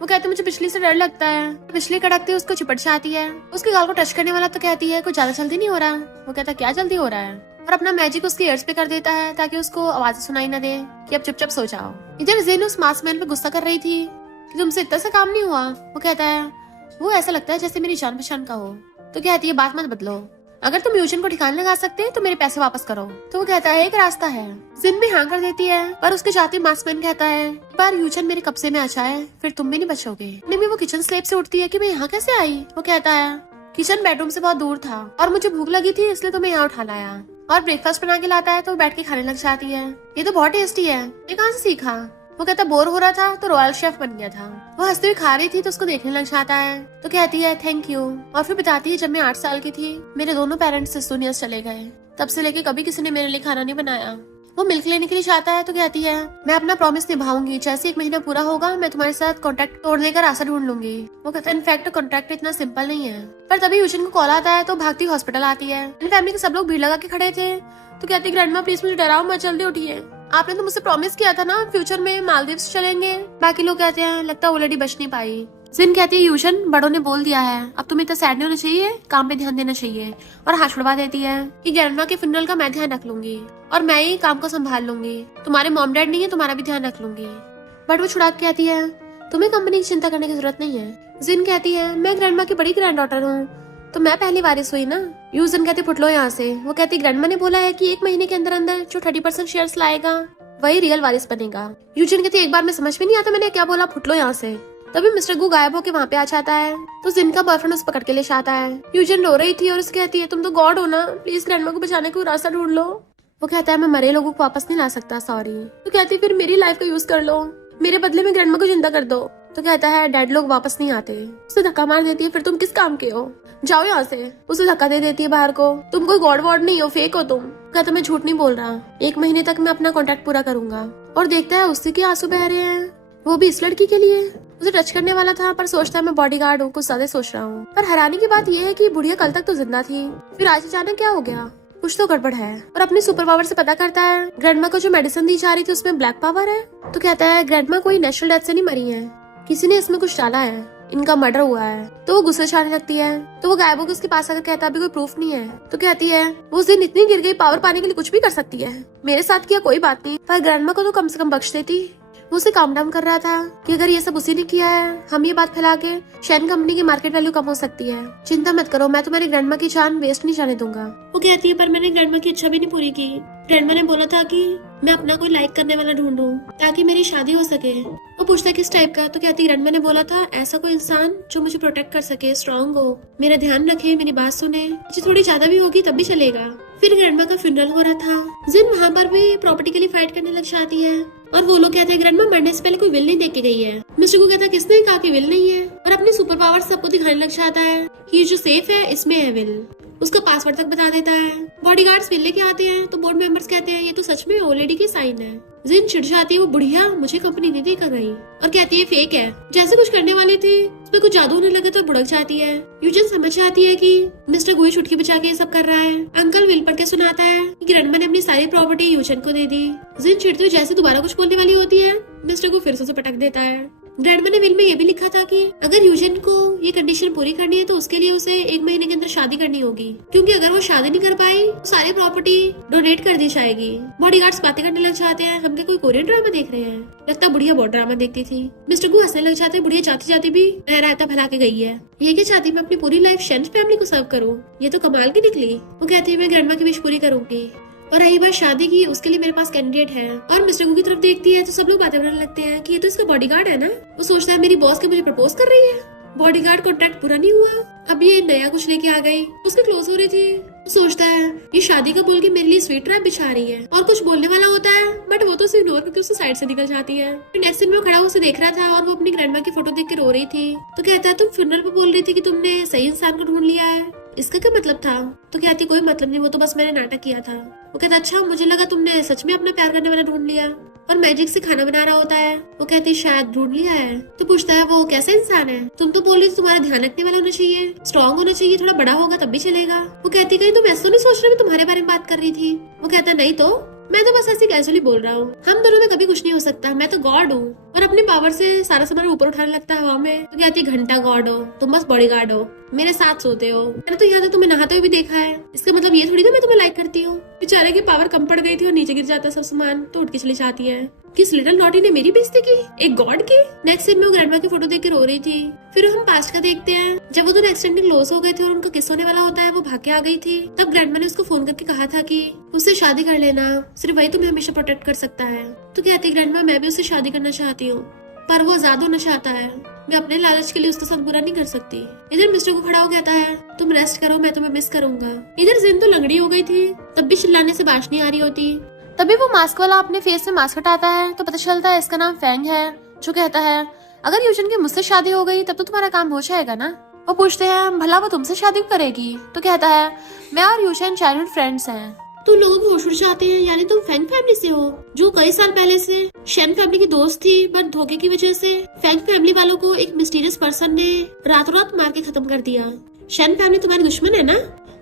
वो कहते मुझे बिजली से डर लगता है। बिजली कड़कती है उसको चिपट जाती है। उसके गाल को टच करने वाला तो कहती है कुछ ज्यादा जल्दी नहीं हो रहा। वो कहता क्या जल्दी हो रहा है और अपना मैजिक उसके ईयर्स पे कर देता है ताकि उसको आवाजें सुनाई न दे कि अब चुपचाप सो जाओ। इधर जेन उस मास्क मैन पे गुस्सा कर रही थी कि तुमसे इतना सा काम नहीं हुआ। वो कहता है वो ऐसा लगता है जैसे मेरी जान पहचान का हो। तो कहती है बात मत बदलो, अगर तुम यूजन को ठिकाने लगा सकते हैं तो मेरे पैसे वापस करो। तो वो कहता है एक रास्ता है। जिन भी हाँ कर देती है पर उसके जाते मास्कमैन कहता है पर यूजन मेरे कब्जे में आ जाए फिर तुम भी नहीं बचोगे। में वो किचन स्लैब से उठती है कि मैं यहाँ कैसे आई। वो कहता है किचन बेडरूम से बहुत दूर था और मुझे भूख लगी थी इसलिए तुम्हें यहाँ उठा लाया। और ब्रेकफास्ट बना के लाता है तो बैठ के खाने लग जाती है। ये तो बहुत टेस्टी है, ये कहाँ से सीखा? वो कहता बोर हो रहा था तो रॉयल शेफ बन गया था। वो हंसते हुए खा रही थी तो उसको देखने लग जाता है तो कहती है थैंक यू। और फिर बताती है जब मैं 8 साल की थी मेरे दोनों पेरेंट्स इस दुनिया से चले गए, तब से लेके कभी किसी ने मेरे लिए खाना नहीं बनाया। वो मिल्क लेने के लिए जाता है तो कहती है मैं अपना प्रॉमिस निभाऊंगी, जैसे 1 महीना पूरा होगा मैं तुम्हारे साथ कॉन्ट्रैक्ट तोड़ने का रास्ता ढूंढ लूंगी। वो कहता है इनफैक्ट कॉन्ट्रैक्ट इतना सिंपल नहीं है। पर तभी यूजन को कॉल आता है तो भागती हॉस्पिटल आती है। फैमिली के सब लोग भीड़ लगा के खड़े थे तो कहती ग्रैंडमा प्लीज मुझे डराओ मत, जल्दी उठिए। आपने तो मुझसे प्रॉमिस किया था ना फ्यूचर में मालदीव्स चलेंगे। बाकी लोग कहते हैं लगता है ऑलरेडी बच नहीं पाई। जिन कहती है यूशन बड़ों ने बोल दिया है, अब तुम्हें इतना सैड नहीं होना चाहिए, काम पे ध्यान देना चाहिए। और हाथ छुड़वा देती है कि ग्रैंडमा के फ्यूनरल का मैं ध्यान रख लूंगी और मैं ही काम को संभाल लूंगी, तुम्हारे मॉम डैड नहीं है, तुम्हारा भी ध्यान रख लूंगी। बट वो छुड़ा के कहती है तुम्हें कंपनी की चिंता करने की जरूरत नहीं है। जिन कहती है मैं ग्रैंडमा की बड़ी ग्रैंड डॉटर हूँ, तो मैं पहली वारिस हुई ना। यूजन कहती फुट लो यहाँ से। वो कहती ग्रैंडमा ने बोला है कि 1 महीने के अंदर अंदर जो 30% शेयर्स लाएगा वही रियल वारिस बनेगा। यूजन कहती एक बार में समझ में नहीं आता मैंने क्या बोला, फुट लो यहाँ से। तभी मिस्टर गू गायब होके वहाँ पे आ जाता है, तो जिन का बॉयफ्रेंड उस पकड़ के ले आता है। यूजन रो रही थी और उसकी कहती है तुम तो गॉड हो ना, प्लीज ग्रैंडमा को बचाने का रास्ता ढूंढ लो। वो कहता है मैं मरे लोगों को वापस नहीं ला सकता, सॉरी। तो कहती है फिर मेरी लाइफ का यूज कर लो, मेरे बदले में ग्रैंडमा को जिंदा कर दो। तो कहता है डैड लोग वापस नहीं आते। उसे धक्का मार देती है फिर तुम किस काम के हो, जाओ यहाँ से। उसे धक्का दे देती है बाहर को, तुम कोई गॉड वॉड नहीं हो, फेक हो तुम। कहता मैं झूठ नहीं बोल रहा, 1 महीने तक मैं अपना कॉन्ट्रैक्ट पूरा करूंगा। और देखता है उससे के आंसू बह रहे हैं, वो भी इस लड़की के लिए। उसे टच करने वाला था पर सोचता है मैं बॉडीगार्ड हूँ, कुछ ज्यादा सोच रहा हूँ। पर हैरानी की बात यह है कि बुढ़िया कल तक तो जिंदा थी, फिर आज अचानक क्या हो गया, कुछ तो गड़बड़ है। और अपनी सुपर पावर से पता करता है ग्रैंडमा को जो मेडिसिन दी जा रही थी उसमें ब्लैक पावर है। तो कहता है ग्रैंडमा कोई नेचुरल डेथ से नहीं मरी है, किसी ने इसमें कुछ डाला है, इनका मर्डर हुआ है। तो वो गुस्से छाने लगती है, तो वो गायब होकर उसके पास आकर कहता है अभी कोई प्रूफ नहीं है। तो कहती है वो उस दिन इतनी गिर गई, पावर पाने के लिए कुछ भी कर सकती है, मेरे साथ किया कोई बात नहीं, पर ग्रैंडमा को तो कम से कम बख्श देती। वो उसे काम डाउन कर रहा था कि अगर ये सब उसी ने किया है, हम ये बात फैला के शैन कंपनी की मार्केट वैल्यू कम हो सकती है। चिंता मत करो, मैं तुम्हारी ग्रैंडमा की जान वेस्ट नहीं जाने दूंगा। वो कहती है पर मैंने ग्रैंडमा की इच्छा भी नहीं पूरी की। ग्रैंडमा ने बोला था कि मैं अपना कोई लाइक करने वाला ढूंढूं ताकि मेरी शादी हो सके। वो पूछता है किस टाइप का। तो कहती ग्रैंडमा ने बोला था ऐसा कोई इंसान जो मुझे प्रोटेक्ट कर सके, स्ट्रांग हो, मेरा ध्यान रखे, मेरी बात सुने, मुझे थोड़ी ज्यादा भी होगी तब भी चलेगा। फिर ग्रैंडमा का फ्यूनरल हो रहा था। जिन वहाँ पर भी प्रॉपर्टी के लिए फाइट करने लग जाती है और वो लोग कहते हैं ग्रैंडमा मरने से पहले कोई विल नहीं देख के गई है। मिस्टर को कहता है किसने कहा कि विल नहीं है, और अपनी सुपर पावर सबको दिखाने लग जाता है कि ये जो सेफ है इसमें है विल। उसका पासवर्ड तक बता देता है। बॉडीगार्ड्स विल लेके आते हैं तो बोर्ड मेंबर्स कहते हैं ये तो सच में ऑलरेडी की साइन है। जिन चिढ़ जाती है वो बुढ़िया मुझे कंपनी नहीं देकर गई और कहती है फेक है। जैसे कुछ करने वाली थी उसमें कुछ जादू होने लगा तो भुड़क जाती है। यूजन समझ जाती है कि मिस्टर गुई छुटकी बचा के ये सब कर रहा है। अंकल विल पढ़ के सुनाता है कि ग्रैंडमा ने अपनी सारी प्रॉपर्टी यूजन को दे दी। जिन चिढ़ती हुई जैसे दोबारा कुछ बोलने वाली होती है मिस्टर को फिर से उसे पटक देता है। ग्रैंडमा ने विल में ये भी लिखा था कि अगर यूजन को ये कंडीशन पूरी करनी है तो उसके लिए उसे 1 महीने के अंदर शादी करनी होगी, क्योंकि अगर वो शादी नहीं कर पाई तो सारी प्रॉपर्टी डोनेट कर दी जाएगी। बॉडीगार्ड्स बातें करने लग जाते हैं, हम क्या कोई कोरियन ड्रामा देख रहे हैं, लगता बुढ़िया बहुत ड्रामा देखती थी। मिस्टर को हंसने लग जाते हैं, बुढ़िया जाते जाते भी रायता फैला के गई है, ये क्या चाहती मैं अपनी पूरी लाइफ शेन फैमिली को सर्व करूँ, ये तो कमाल की निकली। वो कहती है मैं ग्रैंडमा की विश पूरी करूंगी। और रही बात शादी की, उसके लिए मेरे पास कैंडिडेट है। और मिस्टर गू की तरफ देखती है तो सब लोग बातें बनाने लगते हैं कि ये तो इसका बॉडीगार्ड है ना। वो सोचता है मेरी बॉस के मुझे प्रपोज कर रही है, बॉडीगार्ड कॉन्ट्रैक्ट पूरा नहीं हुआ, अब ये नया कुछ लेके आ गई, उसके क्लोज हो रही थी। तो सोचता है ये शादी का बोल के मेरे लिए स्वीट ट्रैप बिछा रही है, और कुछ बोलने वाला होता है बट वो तो उसे इग्नोर करके उससे साइड से निकल जाती है। फिर नेक्स्ट दिन में खड़ा उसे देख रहा था और वो अपनी ग्रैंडमा की फोटो देख के रो रही थी। तो कहता है तुम फ्यूनरल पे बोल रही थी कि तुमने सही इंसान को ढूंढ लिया है, इसका क्या मतलब था। तो कहती कोई मतलब नहीं, वो तो बस मैंने नाटक किया था। वो कहता अच्छा मुझे लगा तुमने सच में अपना प्यार करने वाला ढूंढ लिया और मैजिक से खाना बना रहा होता है। वो कहती शायद ढूंढ लिया है। तो पूछता है वो कैसे इंसान है, तुम तो बोल रही थी तुम्हारा ध्यान रखने वाला होना चाहिए, स्ट्रॉन्ग होना चाहिए, थोड़ा बड़ा होगा तब भी चलेगा। वो कहती कहीं तुम ऐसा तो नहीं सोच रहे मैं तुम्हारे बारे में बात कर रही थी। वो कहता नहीं तो मैं तो बस ऐसे कैजुअली बोल रहा हूँ, हम दोनों में कभी कुछ नहीं हो सकता, मैं तो गॉड हूँ। और अपनी पावर से सारा सामान ऊपर उठाने लगता है हवा में। तो कहती घंटा गॉड हो तुम, बस बॉडीगार्ड हो, मेरे साथ सोते हो, मैंने तो यहाँ तक तुम्हें नहाते हुए भी देखा है, इसका मतलब ये थोड़ी ना मैं तुम्हें लाइक करती हूँ। बेचारे की पावर कम पड़ गई थी और नीचे गिर जाता सब सामान तो उठ के चली जाती है। किस लिटिल नॉटी ने मेरी बेइज्जती की, एक गॉड की। नेक्स्ट सीन में वो ग्रैंडमा की फोटो देख के रो रही थी। फिर हम पास्ट का देखते हैं, जब वो दोनों एक्सीडेंटली लॉस हो गए थे और उनका किस होने वाला होता है, वो भाग के आ गई थी। तब ग्रैंडमा ने उसको फोन करके कहा था कि उससे शादी कर लेना, सिर्फ वही तुम्हें हमेशा प्रोटेक्ट कर सकता है। तो कहती ग्रैंडमा मैं भी उससे शादी करना चाहती हूँ, पर वो आजाद होना चाहता है, मैं अपने लालच के लिए उसके साथ बुरा नहीं कर सकती। इधर मिस्टर को खड़ा हो कहता है तुम रेस्ट करो, मैं तुम्हें मिस करूंगा। इधर जिन तो लंगड़ी हो गई थी, तब भी चिल्लाने से बात नहीं आ रही होती। तभी वो मास्क वाला अपने फेस में मास्क हटाता है तो पता चलता है इसका नाम फैंग है, जो कहता है अगर यूजन की मुझसे शादी हो गई तब तो तुम्हारा काम हो जाएगा ना। वो पूछते हैं भला वो तुमसे शादी करेगी। तो कहता है मैं और यूजन चाइल्डहुड फ्रेंड्स हैं। तुम लोगों को होश उड़ जाते हैं, यानी तुम फैंग फैमिली से हो, जो कई साल पहले से शेन फैमिली की दोस्त थी, बट धोखे की वजह से फैंग फैमिली वालों को एक मिस्टीरियस पर्सन ने रातों रात मार के खत्म कर दिया। शेन फैमिली तुम्हारी दुश्मन है ना।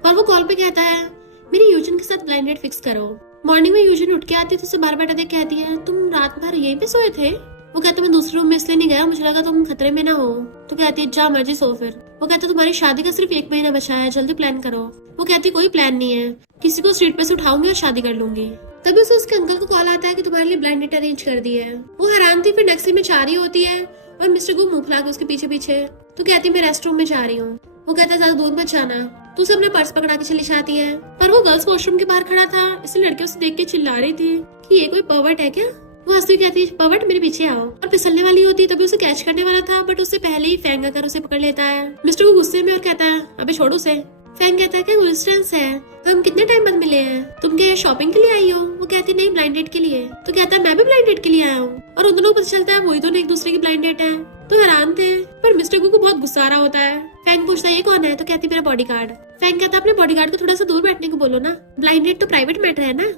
और वो कॉल पे कहता है मेरी यूजन के साथ ब्लाइंड डेट फिक्स करो। मॉर्निंग में यूजुअली उठ के आती है तो उसे बार बार देख कहती है तुम रात भर यहीं पे सोए थे। वो कहता मैं दूसरे रूम में इसलिए नहीं गया, मुझे लगा तुम खतरे में ना हो। तो कहती है जा मर्जी सो फिर। वो कहता तुम्हारी शादी का सिर्फ 1 महीना बचा है, जल्दी प्लान करो। वो कहती कोई प्लान नहीं है, किसी को स्ट्रीट पे से उठाऊंगी और शादी कर लूंगी। तभी उसे उसके अंकल को कॉल आता है कि तुम्हारे लिए ब्लाइंड डेट अरेंज कर दी है। वो हैरान थी, फिर नेक्स्ट सीन में जा रही होती है और मिस्टर को मुंह फुला के उसके पीछे पीछे। तो कहती मैं रेस्ट रूम में जा रही हूँ। वो कहता ज्यादा दूर मत जाना। तो उसे अपना पर्स पकड़ा के चली जाती है, पर वो गर्ल्स वॉशरूम के बाहर खड़ा था, इसलिए लड़कियों से देख के चिल्ला रही थी कि ये कोई पर्वर्ट है क्या। वो हंसती हुई कहती है पर्वर्ट मेरे पीछे आओ, और फिसलने वाली होती है। तभी उसे कैच करने वाला था, बट उससे पहले ही फैंग आकर उसे पकड़ लेता है। मिस्टर को गुस्से में और कहता है अबे छोड़ उसे। फैंग कहता है क्या कोइंसिडेंस है, हम कितने टाइम बाद मिले हैं, तुम क्या शॉपिंग के लिए आई हो। वो कहती नहीं ब्लाइंड डेट के लिए। तो कहता है मैं भी ब्लाइंड डेट के लिए आया हूँ, और उन दोनों को पता चलता है वही दोनों एक दूसरे की ब्लाइंड डेट है। तो हैरान थे, पर मिस्टर को बहुत गुस्सा आ रहा होता है। फैंग पूछता है ये कौन है। तो कहती मेरा बॉडीगार्ड। फैंग कहता अपने बॉडीगार्ड को थोड़ा सा दूर बैठने को बोलो ना, ब्लाइंड डेट तो प्राइवेट मैटर है ना,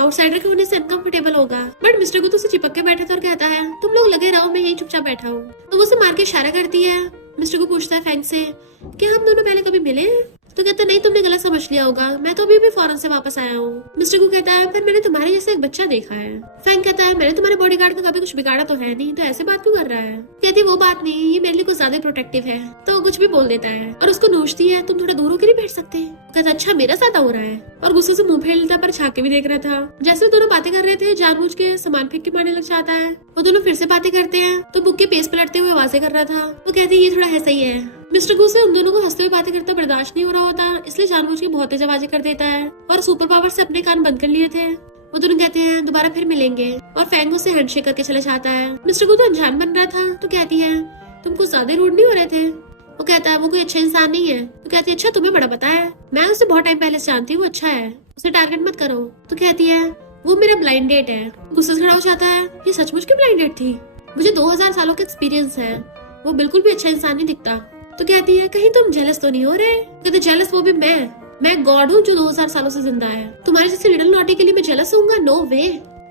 आउटसाइडर के होने से अनकंफर्टेबल होगा। बट मिस्टर को तो उसे चिपक के बैठा था और कहता है तुम लोग लगे रहो, मैं यही चुपचाप बैठा हूँ। तो वो उसे मार के इशारा करती है। मिस्टर को पूछता है फैंग से क्या हम दोनों पहले कभी मिले हैं। तो कहता नहीं तुमने गलत समझ लिया होगा, मैं तो अभी भी फॉरेन से वापस आया हूँ। मिस्टर को कहता है पर मैंने तुम्हारे जैसे एक बच्चा देखा है। फैंग कहता है मैंने तुम्हारे बॉडीगार्ड का कभी कुछ बिगाड़ा तो है नहीं, तो ऐसे बात क्यों कर रहा है। कहती वो बात नहीं, ये मेरे लिए कुछ ज्यादा प्रोटेक्टिव है। तो वो कुछ भी बोल देता है और उसको नोचती है तुम थोड़ा दूर होकर नहीं बैठ सकते। कहता अच्छा मेरा साथ हो रहा है, और गुस्से से मुंह फेर लेता, पर झाके भी देख रहा था। जैसे दोनों बातें कर रहे थे जानबूझ के सामान फेंक के मारने लग जाता है। वो दोनों फिर से बातें करते हैं तो बुक के पेज पलटते हुए आवाजें कर रहा था। वो कहती है ये थोड़ा ऐसा ही है। मिस्टर गू से उन दोनों को हंसते हुए बातें करता बर्दाश्त नहीं हो रहा होता, इसलिए जानबूझ के बहुत तेज आवाजें कर देता है, और सुपर पावर से अपने कान बंद कर लिए थे। वो दोनों कहते हैं दोबारा फिर मिलेंगे, और फैंग से हैंडशेक करके चले जाता है। मिस्टर गू तो अनजान बन रहा था। तो कहती है तुम कुछ ज्यादा रूड नहीं हो रहे थे। वो कहता है वो कोई अच्छा इंसान नहीं है। तो कहती है अच्छा तुम्हें बड़ा पता है, मैं उसे बहुत टाइम पहले से जानती हूँ, वो अच्छा है, उसे टारगेट मत करो। तो कहती है वो मेरा ब्लाइंड डेट है। गुस्से से खड़ा हो जाता है, ये सचमुच की ब्लाइंड डेट थी, मुझे 2000 सालों का एक्सपीरियंस है, वो बिल्कुल भी अच्छा इंसान नहीं दिखता। तो कहती है कहीं तुम जेलस तो नहीं हो रहे। कहते जेलस वो भी मैं गॉड हूँ जो 2000 सालों से जिंदा है, तुम्हारे जैसे लिटिल नॉटी के लिए मैं जेलस होऊंगा, नो वे।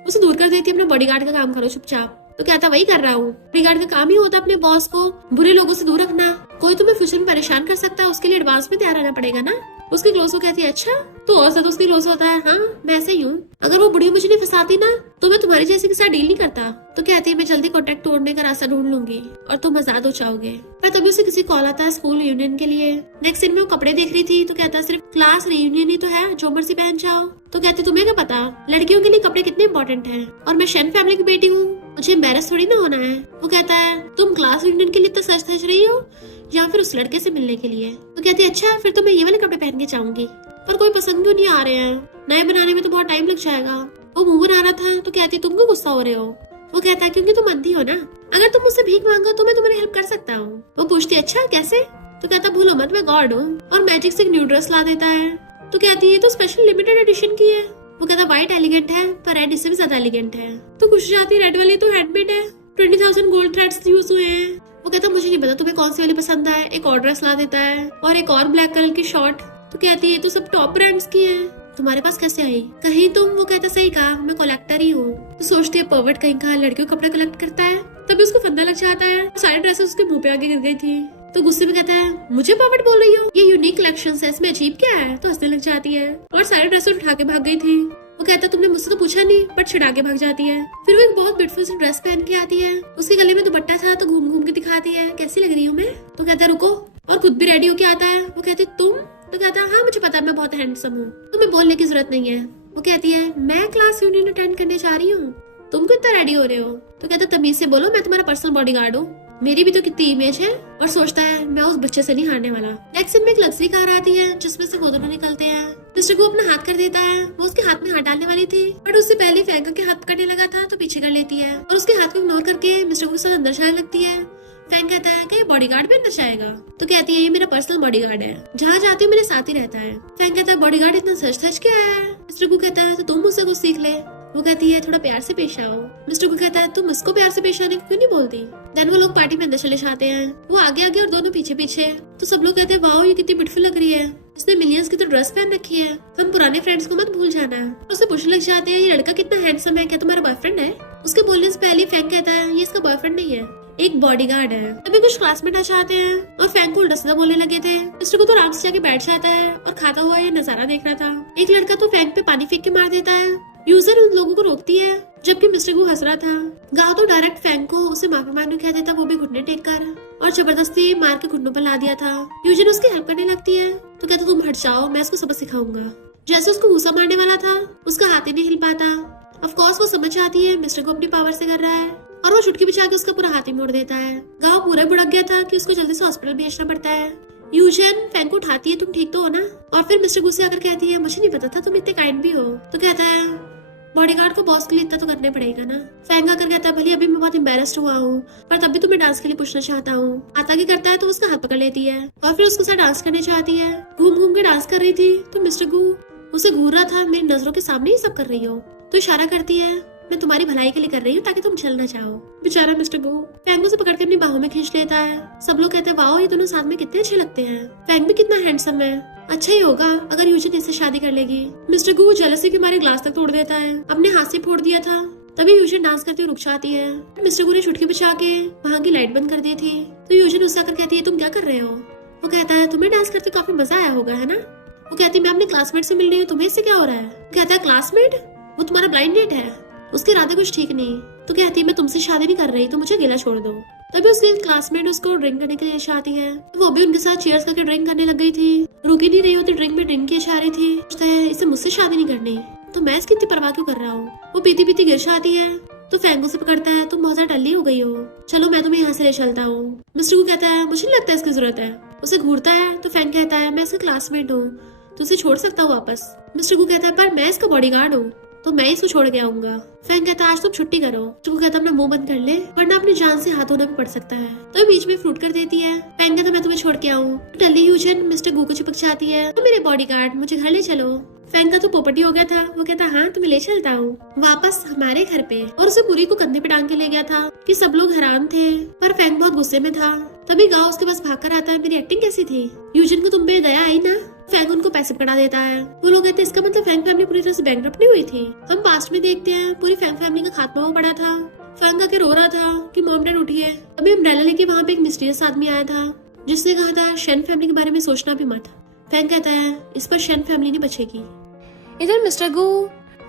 उसे दूर कर देती है, अपना बॉडीगार्ड का काम करो चुपचाप। तो कहता वही कर रहा हूँ, बॉडीगार्ड का काम ही होता है अपने बॉस को बुरे लोगों से दूर रखना। कोई तुम्हें फ्यूचर में परेशान कर सकता है, उसके लिए एडवांस में तैयार रहना पड़ेगा ना। उसकी क्लोज हो कहती है अच्छा तो और ज्यादा उसकी क्लोज होता है। हाँ मैं ऐसे ही हूँ, अगर वो बुढ़ी मुझे नहीं फंसाती ना तो मैं तुम्हारी जैसे के साथ डील नहीं करता। तो कहती है मैं जल्दी कॉन्ट्रैक्ट तोड़ने का रास्ता ढूंढ लूंगी और तुम आजाद हो जाओगे। पर तभी उसे किसी कॉल आता है स्कूल रियूनियन के लिए। नेक्स्ट सीन में वो कपड़े देख रही थी तो कहता है सिर्फ क्लास रियूनियन ही तो है, जो मर्जी पहन जाओ। तो कहती तुम्हें क्या पता लड़कियों के लिए कपड़े कितने इंपॉर्टेंट है, और मैं शेन फैमिली की बेटी हूँ, मुझे एम्बेरस थोड़ी ना होना है। वो कहता है तुम क्लास रियूनियन के लिए इतना सच धज रही हो या फिर उस लड़के से मिलने के लिए। तो कहती है अच्छा फिर तो मैं ये वाले कपड़े पहन के जाऊंगी, पर कोई पसंद क्यों नहीं आ रहे हैं, नए बनाने में तो बहुत टाइम लग जाएगा। वो मुंह बना रहा था। तो कहती तुम क्यों गुस्सा हो रहे हो। वो कहता है क्योंकि तुम अंधी हो ना, अगर तुम मुझसे भीख मांगो तो मैं तुम्हारी हेल्प कर सकता हूँ। वो पूछती अच्छा कैसे। तो कहता भूलो मत मैं गॉड हूँ, और मैजिक से एक न्यू ड्रेस ला देता है। तो कहती है तो स्पेशल लिमिटेड एडिशन की है। वो कहता व्हाइट एलिगेंट है, पर रेड इससे भी ज्यादा एलिगेंट है। तो खुश जाती रेड वाली तो हैंडमेड है, 20,000 गोल्ड थ्रेड्स यूज हुए हैं। वो कहता मुझे नहीं पता तुम्हें कौन सी वाली पसंद है। एक और ड्रेस ला देता है और एक और ब्लैक कलर की शॉर्ट। तो कहती है तो सब टॉप ब्रांड्स की है, तुम्हारे पास कैसे आई कहीं तुम। वो कहता सही कहा मैं कलेक्टर ही हूँ। तो सोचती है पर्वर्ट कहीं कहा लड़कियों कपड़े कलेक्ट करता है। तभी उसको फंदा लग जाता है, सारी ड्रेसेस उसके मुंह पे आगे गिर गई थी। तो गुस्से में कहता है मुझे पर्वर्ट बोल रही हो, ये यूनिक कलेक्शन है, इसमें अजीब क्या है। तो हंसने लग जाती है और सारी ड्रेसेस उठा के भाग गई थी। वो कहता तुमने मुझसे तो पूछा नहीं, बट छिड़ा के भाग जाती है। फिर वो एक बहुत ब्यूटीफुल सी ड्रेस पहन के आती है, उसके गले में दुपट्टा था, तो घूम घूम के दिखाती है कैसी लग रही हूँ मैं। तो कहता रुको, और खुद भी रेडी होके आता है। वो कहती तुम। तो कहता हाँ मुझे पता है मैं बहुत हैंडसम हूँ, तुम्हें बोलने की जरूरत नहीं है। वो कहती है मैं क्लास यूनियन अटेंड करने जा रही हूँ, तुम क्यों इतना रेडी हो रहे हो। तो कहता तमीज से बोलो, मैं तुम्हारा पर्सनल बॉडीगार्ड हूँ, मेरी भी तो कितनी इमेज है। और सोचता है मैं उस बच्चे से नहीं हारने वाला। नेक्स्ट सीन में एक लग्जरी कार आती है जिसमें से वो दोनों निकलते हैं। मिस्टर को अपना हाथ कर देता है, वो उसके हाथ में हाथ डालने वाली थी, बट उससे पहले फैंक के हाथ पकड़ने लगा था तो पीछे कर लेती है और उसके हाथ को इग्नोर करके मिस्टर को साथ अंदर जाने लगती है। फैंक कहता है कि ये बॉडीगार्ड भी अंदर जाएगा। तो कहती है ये मेरा पर्सनल बॉडीगार्ड है, जहाँ जाती हूँ मेरे साथ ही रहता है। फैंक कहता है बॉडीगार्ड इतना सच धज क्या है। मिस्टर को कहता है तो तुम मुझसे कुछ सीख ले। वो कहती है थोड़ा प्यार से पेश आओ। मिस्टर को कहता है तुम इसको प्यार से पेश आने को क्यों नहीं बोलती। देन वो लोग पार्टी में अंदर चले जाते हैं, वो आगे आगे और दोनों पीछे पीछे। तो सब लोग कहते हैं वाओ ये कितनी ब्यूटीफुल लग रही है, इसने मिलियंस की तो ड्रेस पहन रखी है, हम पुराने फ्रेंड्स को मत भूल जाना। उससे पूछने लग जाते हैं ये लड़का कितना हैंडसम है, क्या तुम्हारा बॉयफ्रेंड है। उसके बोलने से पहले फैंक कहता है ये इसका बॉयफ्रेंड नहीं है, एक बॉडीगार्ड है। अभी कुछ क्लासमेट आ जाते हैं और फैंक को उल्टा सीधा बोलने लगे थे। मिस्टर को तो आराम से जाके बैठ जाता है और खाता हुआ ये नजारा देख रहा था। एक लड़का तो फैंक पे पानी फेंक के मार देता है यूजन उन लोगों को रोकती है जबकि मिस्टर गू हंस रहा था। गाओ तो डायरेक्ट फैंग को उसे माफी मांगने कह देता, वो भी घुटने टेक कर, और जबरदस्ती मार के घुटनों पर ला दिया था। यूजन उसकी हेल्प करने लगती है तो कहता तुम हट जाओ, मैं उसको सबक सिखाऊंगा। जैसे उसको घूसा मारने वाला था उसका हाथ ही नहीं हिल पाता। ऑफ कोर्स वो समझ जाती है मिस्टर गू अपनी पावर से कर रहा है और वो चुटकी बचा के उसका पूरा हाथ ही मोड़ देता है। गाँव पूरा भुड़क गया था कि उसको जल्दी से हॉस्पिटल भेजना पड़ता है। यूजन फैंग को उठाती है, तुम ठीक तो हो ना? और फिर मिस्टर गू से आकर कहती है मुझे नहीं पता था तुम इतने काइंड भी हो। तो कहता है बॉडीगार्ड को बॉस के लिए इतना तो करना पड़ेगा ना। फैंग आकर कहता है भले अभी मैं बहुत एम्बेरस्ड हुआ हूँ पर तब भी तुम्हें डांस के लिए पूछना चाहता हूँ। आता की करता है तो उसका हाथ पकड़ लेती है और फिर उसके साथ डांस करने चाहती है। घूम घूम के डांस कर रही थी तो मिस्टर गू उसे घूर रहा था, मेरी नजरों के सामने ही सब कर रही हो। तो इशारा करती है मैं तुम्हारी भलाई के लिए कर रही हूँ ताकि तुम चल ना चाहो। बेचारा मिस्टर गू फैंग उसे पकड़ के अपनी बाहों में खींच लेता है। सब लोग कहते हैं वाओ ये दोनों साथ में कितने अच्छे लगते हैं, फैंग भी कितना हैंडसम है। अच्छा ही होगा अगर यूजन इससे शादी कर लेगी। मिस्टर गू जेलसी के मारे ग्लास तक तोड़ देता है, अपने हाथ से फोड़ दिया था। तभी यूजन डांस करते हुए रुक जाती है। मिस्टर गू ने चुटकी बचा के वहाँ की लाइट बंद कर दी थी तो यूजन उससे आकर कहती है तुम क्या कर रहे हो? वो कहता है तुम्हें डांस करते काफी मजा आया होगा है ना? वो कहती है मैं अपने क्लासमेट से मिल रही हूँ, तुम्हें इससे क्या हो रहा है? कहता है क्लासमेट? वो तुम्हारा ब्लाइंड डेट है, उसके इरादे कुछ ठीक नहीं। तो कहती है मैं तुमसे शादी नहीं कर रही तो मुझे अकेला छोड़ दो। तभी उसकी क्लासमेट उसको ड्रिंक करने के लिए चाहती है तो वो भी उनके साथ चीयर्स करके ड्रिंक करने लग गई थी। रुकी नहीं रही होती, ड्रिंक में ड्रिंक की चाह रही थी। सोचता है इसे मुझसे शादी नहीं करनी तो मैं इसकी इतनी परवाह क्यों कर रहा हूँ। वो पीती पीती गिर जाती है तो फैंगो से पकड़ता है तुम बहुत ज्यादा टल्ली हो गई हो, चलो मैं तुम्हें यहाँ से ले चलता हूँ। मिस्टर को कहता है मुझे नहीं लगता इसकी जरूरत है। उसे घूरता है तो फैंग कहता है मैं इसका क्लासमेट हूँ तो उसे छोड़ सकता हूँ वापस। मिस्टर को कहता है पर मैं इसका बॉडीगार्ड हूँ तो मैं इसको छोड़ के आऊंगा। फैंग कहता है आज तुम छुट्टी करो। चिकू कहता है अपना मुंह बंद कर ले वरना अपनी जान से हाथ धोना भी पड़ सकता है। तो बीच में फ्रूट कर देती है। फैंग कहता मैं तुम्हें छोड़ के आऊँ। टल्ली यूजन मिस्टर गू को चिपक जाती है तो मेरे बॉडीगार्ड मुझे घर ले चलो। फैंग का तो पोपटी हो गया था, वो कहता हाँ तुम्हें ले चलता हूँ वापस हमारे घर पे, और उसे पूरी को कंधे पे टांग के ले गया था कि सब लोग हैरान थे पर फैंग बहुत गुस्से में था। तभी गाँव उसके पास भाग कर आता है मेरी एक्टिंग कैसी थी? यूजन को तुम पे दया आई ना? फैंग उनको पैसे पकड़ा देता है। वो लोग कहते हैं इसका मतलब फैंग फैमिली पूरी तरह से बैंकरप्ट नहीं हुई थी। हम पास्ट में देखते हैं पूरी फैंग फैमिली का खात्मा हो पड़ा था। फैंग आके रो रहा था कि मॉम डैड उठिए। अभी अम्ब्रेला लेके वहाँ पे एक मिस्टीरियस आदमी आया था जिसने कहा था शेन फैमिली के बारे में सोचना भी मत। फैंग कहता है इस पर शेन फैमिली नहीं बचेगी। इधर मिस्टर गू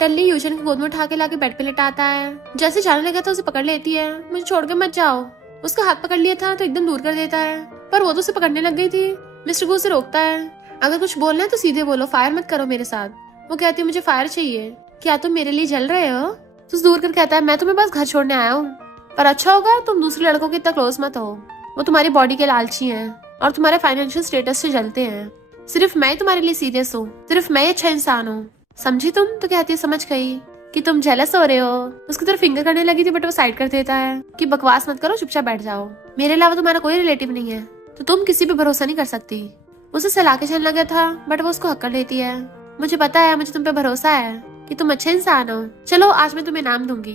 टल्ली यूजन को गोद में उठा के लाके बेड पे लेटाता है। जैसे जाने लगा था उसे पकड़ लेती है, मुझे छोड़ के मत जाओ। उसका हाथ पकड़ लिया था तो एकदम दूर कर देता है पर वो तो उसे पकड़ने लग गई थी। मिस्टर गू उसे रोकता है, अगर कुछ बोलना है तो सीधे बोलो, फायर मत करो मेरे साथ। वो कहती है मुझे फायर चाहिए, क्या तुम मेरे लिए जल रहे हो? तो दूर कर कहता है मैं तुम्हें बस घर छोड़ने आया हूँ पर अच्छा होगा तुम दूसरे लड़कों के इतना क्लोज मत हो, वो तुम्हारी बॉडी के लालची हैं और तुम्हारे फाइनेंशियल स्टेटस से जलते हैं। सिर्फ मैं तुम्हारे लिए सीरियस हूँ, सिर्फ मैं अच्छा इंसान हूँ, समझी तुम? तो कहती है समझ गई कि तुम जेलस हो रहे हो। उसकी तरफ फिंगर करने लगी थी बट वो साइड कर देता है कि बकवास मत करो, चुपचाप बैठ जाओ, मेरे अलावा तुम्हारा कोई रिलेटिव नहीं है तो तुम किसी पे भरोसा नहीं कर सकती। उसे सलाह के चलने लगा था बट वो उसको हक कर लेती है, मुझे पता है, मुझे तुम पे भरोसा है कि तुम अच्छे इंसान हो, चलो आज मैं तुम्हें नाम दूंगी,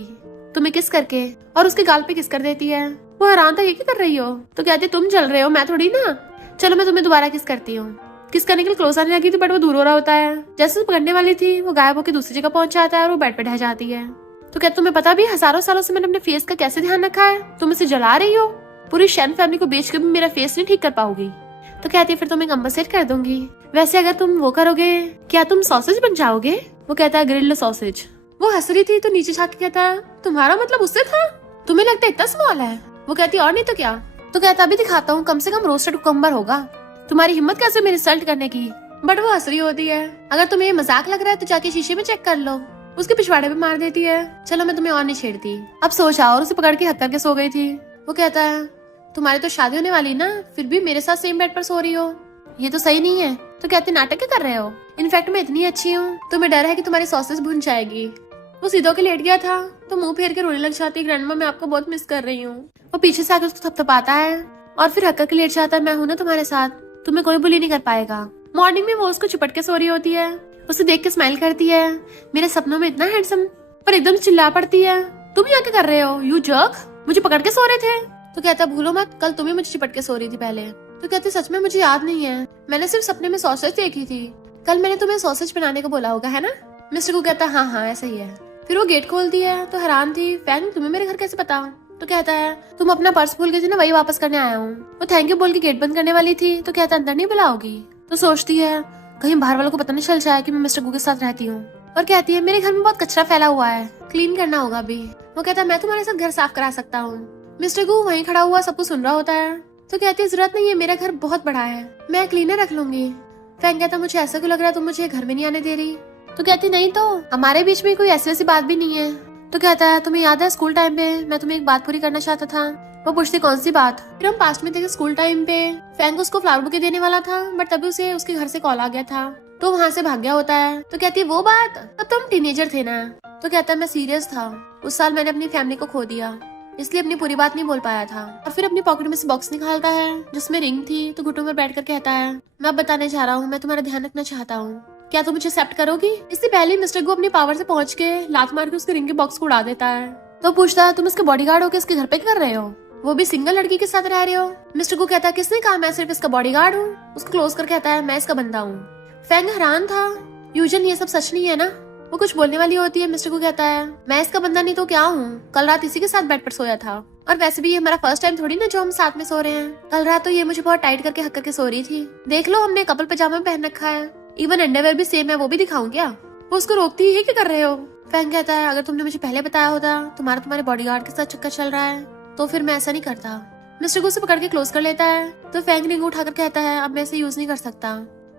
तुम्हें किस करके, और उसके गाल पे किस कर देती है। वो हैरान था ये क्या कर रही हो? तो कहती तुम जल रहे हो, मैं थोड़ी ना, चलो मैं तुम्हें दोबारा किस करती हूँ। किस करने के लिए क्लोज आने लगी थी बट वो दूर हो रहा होता है। जैसे पकड़ने वाली थी वो गायब होकर दूसरी जगह पहुंच जाता है और वो बेड पे ढह जाती है। तो कहते तुम्हें पता भी हजारों सालों से मैंने अपने फेस का कैसे ध्यान रखा है, तुम इसे जला रही हो, पूरी शैन फैमिली को बेच कर भी मेरा फेस नहीं ठीक कर पाओगी। तो कहती है फिर तुम्हें कंपनसेट कर दूंगी, वैसे अगर तुम वो करोगे क्या तुम सॉसेज बन जाओगे? वो कहता है ग्रिल्ड सॉसेज। वो हंस रही थी तो नीचे झाँक के कहता है तुम्हारा मतलब उससे था, तुम्हें लगता है इतना स्मॉल है? वो कहती है और नहीं तो क्या। तो कहता अभी दिखाता हूँ, कम से कम रोस्टेड कुकुम्बर होगा, तुम्हारी हिम्मत कैसे मेरी इंसल्ट करने की। बट वो हंस रही होती है, अगर तुम्हें ये मजाक लग रहा है तो जाके शीशे में चेक कर लो। उसके पिछवाड़े पे मार देती है, चलो मैं तुम्हें और नहीं छेड़ती, अब सो जाओ, और उसे पकड़ के हक करके सो गई थी। वो कहता है तुम्हारी तो शादी होने वाली ना, फिर भी मेरे साथ सेम बेड पर सो रही हो, ये तो सही नहीं है। तो कहते नाटक क्या कर रहे हो, इनफैक्ट मैं इतनी अच्छी हूँ, तुम्हें डर है कि तुम्हारी सॉसेस भुन जाएगी। वो सीधो के लेट गया था तो मुंह फेर के रोने लग जाती, ग्रैंडमा मैं आपको बहुत मिस कर रही हूँ। वो पीछे से आकर उसको थपथपाता है और फिर हक करके लेट जाता है, मैं हूं ना तुम्हारे साथ, तुम्हें कोई बुली नहीं कर पाएगा। मॉर्निंग में वो उसको चिपट के सो रही होती है, उसे देख के स्माइल करती है, मेरे सपनों में इतना हैंडसम, पर एकदम चिल्ला पड़ती है तुम यहाँ क्या कर रहे हो, यू जर्क, मुझे पकड़ के सो रहे थे। तो कहता भूलो मत कल तुम्हें मुझे चिपट के सो रही थी पहले। तो कहते सच में मुझे याद नहीं है, मैंने सिर्फ सपने में सॉसेज देखी थी, कल मैंने तुम्हें सॉसेज बनाने को बोला होगा है ना? मिस्टर को कहता हाँ हाँ ऐसा ही है। फिर वो गेट खोलती है तो हैरान थी, फैंग तुम्हें मेरे घर कैसे पता? तो कहता है तुम अपना पर्स भूल गई थी ना, वही वापस करने आया हूँ। वो थैंक यू बोल के गेट बंद करने वाली थी तो कहता अंदर नहीं बुलाओगी। तो सोचती है कहीं बाहर वालों को पता नहीं चल जाए कि मैं मिस्टर गू के साथ रहती हूँ। और कहती है मेरे घर में बहुत कचरा फैला हुआ है, क्लीन करना होगा अभी। वो कहता है मैं तुम्हारे साथ घर साफ करा सकता हूँ। मिस्टर गू वहीं खड़ा हुआ सब कुछ सुन रहा होता है। तो कहती है जरूरत नहीं है, मेरा घर बहुत बड़ा है, मैं क्लीनर रख लूंगी। फैंग कहता मुझे ऐसा क्यों लग रहा है तुम मुझे घर में नहीं आने दे रही। तो कहती नहीं तो हमारे बीच में कोई ऐसी वैसी बात भी नहीं है। तो कहता है तुम्हें याद है स्कूल टाइम पे मैं तुम्हें एक बात पूरी करना चाहता था। वो पूछती कौन सी बात। फिर हम पास्ट में थे स्कूल टाइम पे फैंग उसको फ्लावर बुके देने वाला था, बट तभी उसे उसके घर से कॉल आ गया था, तो वहाँ से भाग गया होता है। तो कहती है वो बात, तब तुम टीनेजर थे ना। तो कहता है मैं सीरियस था, उस साल मैंने अपनी फैमिली को खो दिया, इसलिए अपनी पूरी बात नहीं बोल पाया था। और फिर अपनी पॉकेट में से बॉक्स निकालता है जिसमें रिंग थी। तो घुटनों में बैठकर कहता है मैं अब बताने जा रहा हूँ, मैं तुम्हारा ध्यान रखना चाहता हूँ, क्या तुम मुझे एक्सेप्ट करोगी। इससे पहले मिस्टर गो अपनी पावर से पहुंच के लात मार के उसके रिंग के बॉक्स को उड़ा देता है। तो पूछता है तुम इसके बॉडीगार्ड हो के इसके घर पे क्या कर रहे हो, वो भी सिंगल लड़की के साथ रह रहे हो। मिस्टर गो कहता है किसने कहा मैं सिर्फ इसका बॉडीगार्ड हूँ। उसको क्लोज कर कहता है मैं इसका बंदा हूँ। फैंग हैरान था, यूजन ये सब सच नहीं है ना। वो कुछ बोलने वाली होती है। मिस्टर को कहता है मैं इसका बंदा नहीं तो क्या हूँ, कल रात इसी के साथ बेड पर सोया था, और वैसे भी ये हमारा फर्स्ट टाइम थोड़ी ना जो हम साथ में सो रहे हैं। कल रात तो ये मुझे बहुत टाइट करके हक करके सो रही थी, देख लो हमने कपल पजामा पहन रखा है, इवन अंडरवेयर भी सेम है, वो भी दिखाऊं क्या। वो उसको रोकती है क्या कर रहे हो। फैंग कहता है अगर तुमने मुझे पहले बताया होता तुम्हारे बॉडीगार्ड के साथ चक्कर चल रहा है तो फिर मैं ऐसा नहीं करता। मिस्टर को उसे पकड़ के क्लोज कर लेता है। तो फैंग रिंग उठाकर कहता है अब मैं इसे यूज नहीं कर सकता,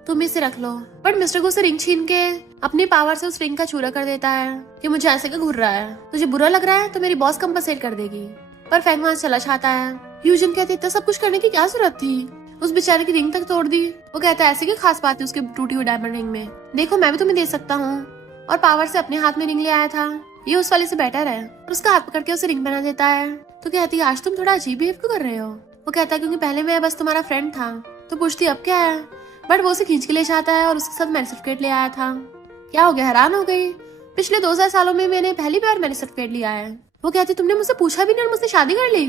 तुम इसे रख लो। बट मिस्टर को उसे रिंग छीन के अपनी पावर से उस रिंग का चूरा कर देता है कि मुझे ऐसे क्यों घूर रहा है, तुझे बुरा लग रहा है तो मेरी बॉस कंपनसेट कर देगी। पर फैंग वहां चला जाता है। यूजन कहती इतना सब कुछ करने की क्या जरूरत थी, उस बेचारे की रिंग तक तोड़ दी। वो कहता है ऐसी क्या खास बात है उसकी टूटी हुई डायमंड रिंग में, देखो मैं भी तुम्हें दे सकता हूँ। और पावर से अपने हाथ में रिंग ले आया था, ये उस वाले से बेटर है। और उसका हाथ पकड़ के उसे रिंग बना देता है। तो कहती है आज तुम थोड़ा अजीब बिहेव क्यों कर रहे हो। वो कहता है क्योंकि पहले मैं बस तुम्हारा फ्रेंड था। तो पूछती अब क्या है, बट वो उसे खींच के ले जाता है और उसके साथ मैरिज सर्टिफिकेट ले आया था। क्या हो गया, हैरान हो गई, पिछले 2000 सालों में मैंने पहली बार मैरिज सर्टिफिकेट लिया है। वो कहती तुमने मुझसे पूछा भी नहीं और मुझसे शादी कर ली,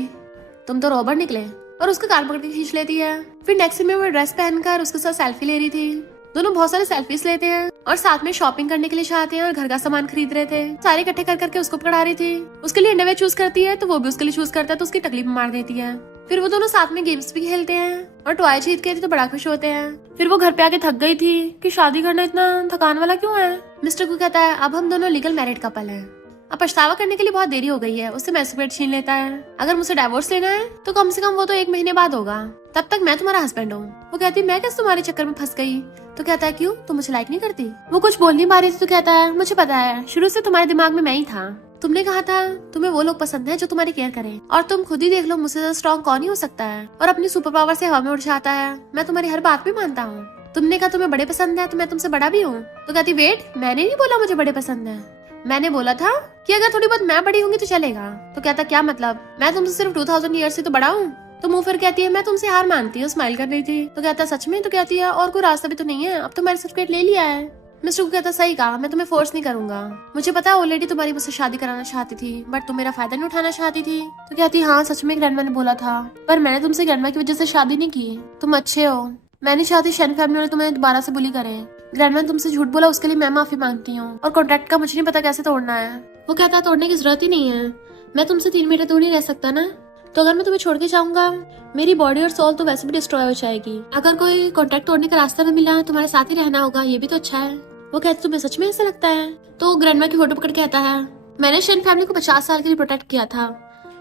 तुम तो रॉबर निकले। और उसका कान पकड़ के खींच लेती है। फिर नेक्स्ट में वो ड्रेस पहनकर उसके साथ सेल्फी ले रही थी। दोनों बहुत सारे सेल्फीज लेते हैं और साथ में शॉपिंग करने के लिए चाहते हैं और घर का सामान खरीद रहे थे। सारे इकट्ठे कर करके उसको पकड़ा रही थी। उसके लिए अंडरवेयर चूज करती है तो वो भी उसके लिए चूज करता है, तो उसकी तकलीफ मार देती है। फिर वो दोनों साथ में गेम्स भी खेलते हैं और टॉय जीत के तो बड़ा खुश होते हैं। फिर वो घर पे आके थक गई थी कि शादी करना इतना थकान वाला क्यों है। मिस्टर को कहता है अब हम दोनों लीगल मैरिड कपल हैं, अब पछतावा करने के लिए बहुत देरी हो गई है। उससे मैरिज छीन लेता है। अगर मुझे डाइवोर्स लेना है तो कम से कम वो तो 1 महीने बाद होगा, तब तक मैं तुम्हारा हस्बैंड हूँ। वो कहती मैं कैसे तुम्हारे चक्कर में फंस गई। तो कहता है क्यों, तुम मुझे लाइक नहीं करती। वो कुछ बोल नहीं पा रही थी। तो कहता है मुझे पता है, शुरू से तुम्हारे दिमाग में मैं ही था, तुमने कहा था तुम्हें वो लोग पसंद है जो तुम्हारी केयर करें, और तुम खुद ही देख लो मुझसे ज्यादा स्ट्रॉन्ग कौन ही हो सकता है, और अपनी सुपर पावर से हवा में उड़ जाता है। मैं तुम्हारी हर बात भी मानता हूँ। तुमने कहा तुम्हें बड़े पसंद है तो मैं तुमसे बड़ा भी हूँ। तो कहती वेट, मैंने नहीं बोला मुझे बड़े पसंद है, मैंने बोला था कि अगर थोड़ी बहुत मैं बड़ी होंगी तो चलेगा। तो कहता क्या मतलब, मैं तुमसे सिर्फ 2000 ईयर से तो बड़ा हूँ। तो मुंह फिर कहती है मैं तुमसे हार मानती हूँ, स्माइल कर रही थी। तो कहता सच में। तो कहती है और कोई रास्ता भी तो नहीं है, अब तो मैंने सर्टिफिकेट ले लिया है। मिस्टर को कहता सही कहा, मैं तुम्हें फोर्स नहीं करूंगा, मुझे पता है ऑलरेडी तुम्हारी मुझसे शादी कराना चाहती थी, बट तुम मेरा फायदा नहीं उठाना चाहती थी। तो कहती हाँ सच में ग्रैंडमा ने बोला था, पर मैंने तुमसे ग्रैंडमा की वजह से शादी नहीं की। तुम अच्छे हो, मैं नहीं चाहती शन फैमिली वाले तुम्हें दोबारा से बुली करें। ग्रैंडमा ने तुमसे झूठ बोला, उसके लिए मैं माफी मांगती हूँ, और कॉन्ट्रैक्ट का मुझे नहीं पता कैसे तोड़ना है। वो कहता है तोड़ने की जरूरत ही नहीं है, मैं तुमसे 3 मीटर दूर ही रह सकता ना। तो अगर मैं तुम्हें छोड़ के जाऊंगा मेरी बॉडी और सोल तो वैसे भी डिस्ट्रॉय हो जाएगी, अगर कोई कॉन्ट्रैक्ट तोड़ने का रास्ता में मिला तुम्हारे साथ ही रहना होगा, ये भी तो अच्छा है। वो कहते तुम्हें सच में ऐसा लगता है। तो ग्रैंडमा की फोटो पकड़ कहता है मैंने शन फैमिली को 50 साल के लिए प्रोटेक्ट किया था,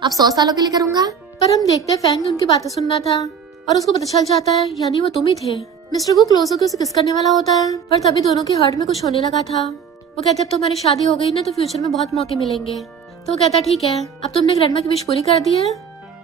अब 100 सालों के लिए करूंगा। पर हम देखते हैं फैंग उनकी बातें सुनना था और उसको पता चल जाता है यानी वो तुम ही थे। मिस्टर को क्लोज होकर उसे किस करने वाला होता है, पर तभी दोनों के हार्ट में कुछ होने लगा था। वो कहते अब तो हमारी शादी हो गई ना, तो फ्यूचर में बहुत मौके मिलेंगे। तो वो कहता ठीक है, अब तुमने ग्रैंडमा की विश पूरी कर दी है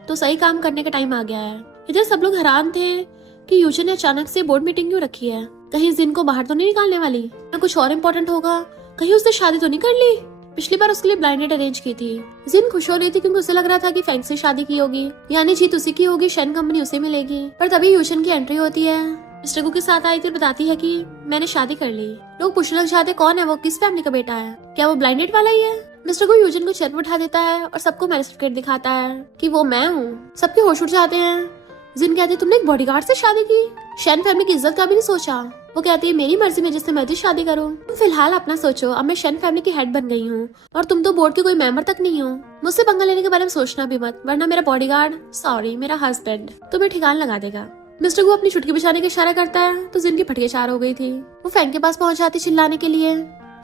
तो सही काम करने का टाइम आ गया है। इधर सब लोग हैरान थे कि यूजन ने अचानक से बोर्ड मीटिंग क्यों रखी है, कहीं जिन को बाहर तो नहीं निकालने वाली, या कुछ और इम्पोर्टेंट होगा, कहीं उसने शादी तो नहीं कर ली। पिछली बार उसके लिए ब्लाइंड डेट अरेंज की थी। जिन खुश हो रही थी क्योंकि उसे लग रहा था कि फैंग से शादी की होगी, यानी जीत उसी की होगी, शन कंपनी उसे मिलेगी। पर तभी यूजन की एंट्री होती है। मिस्टर गु के साथ आई थी, बताती है कि मैंने शादी कर ली। लोग पूछने लग जाते कौन है वो, किस फैमिली का बेटा है, क्या वो ब्लाइंड डेट वाला ही है। मिस्टर को यूजन को चेयर पर उठा देता है और सबको मैरिज सर्टिफिकेट दिखाता है कि वो मैं हूँ। सबके होश उड़ जाते हैं। जिन कहती तुमने एक बॉडीगार्ड से शादी की, शन फैमिली की इज्जत का भी नहीं सोचा। वो कहती है मेरी मर्जी में जिससे मर्जी शादी करो, तुम फिलहाल अपना सोचो, अब मैं शन फैमिली की हेड बन गई हूँ और तुम तो बोर्ड के कोई मेंबर तक नहीं हो। मुझसे पंगा लेने के बारे में सोचना भी मत, वरना मेरा बॉडीगार्ड, सॉरी मेरा हस्बैंड, तुम्हें ठिकान लगा देगा। मिस्टर को अपनी चुटकी बिछाने का इशारा करता है तो जिन की फटके चार हो गई थी। वो फैंग के पास पहुंच जाती चिल्लाने के लिए।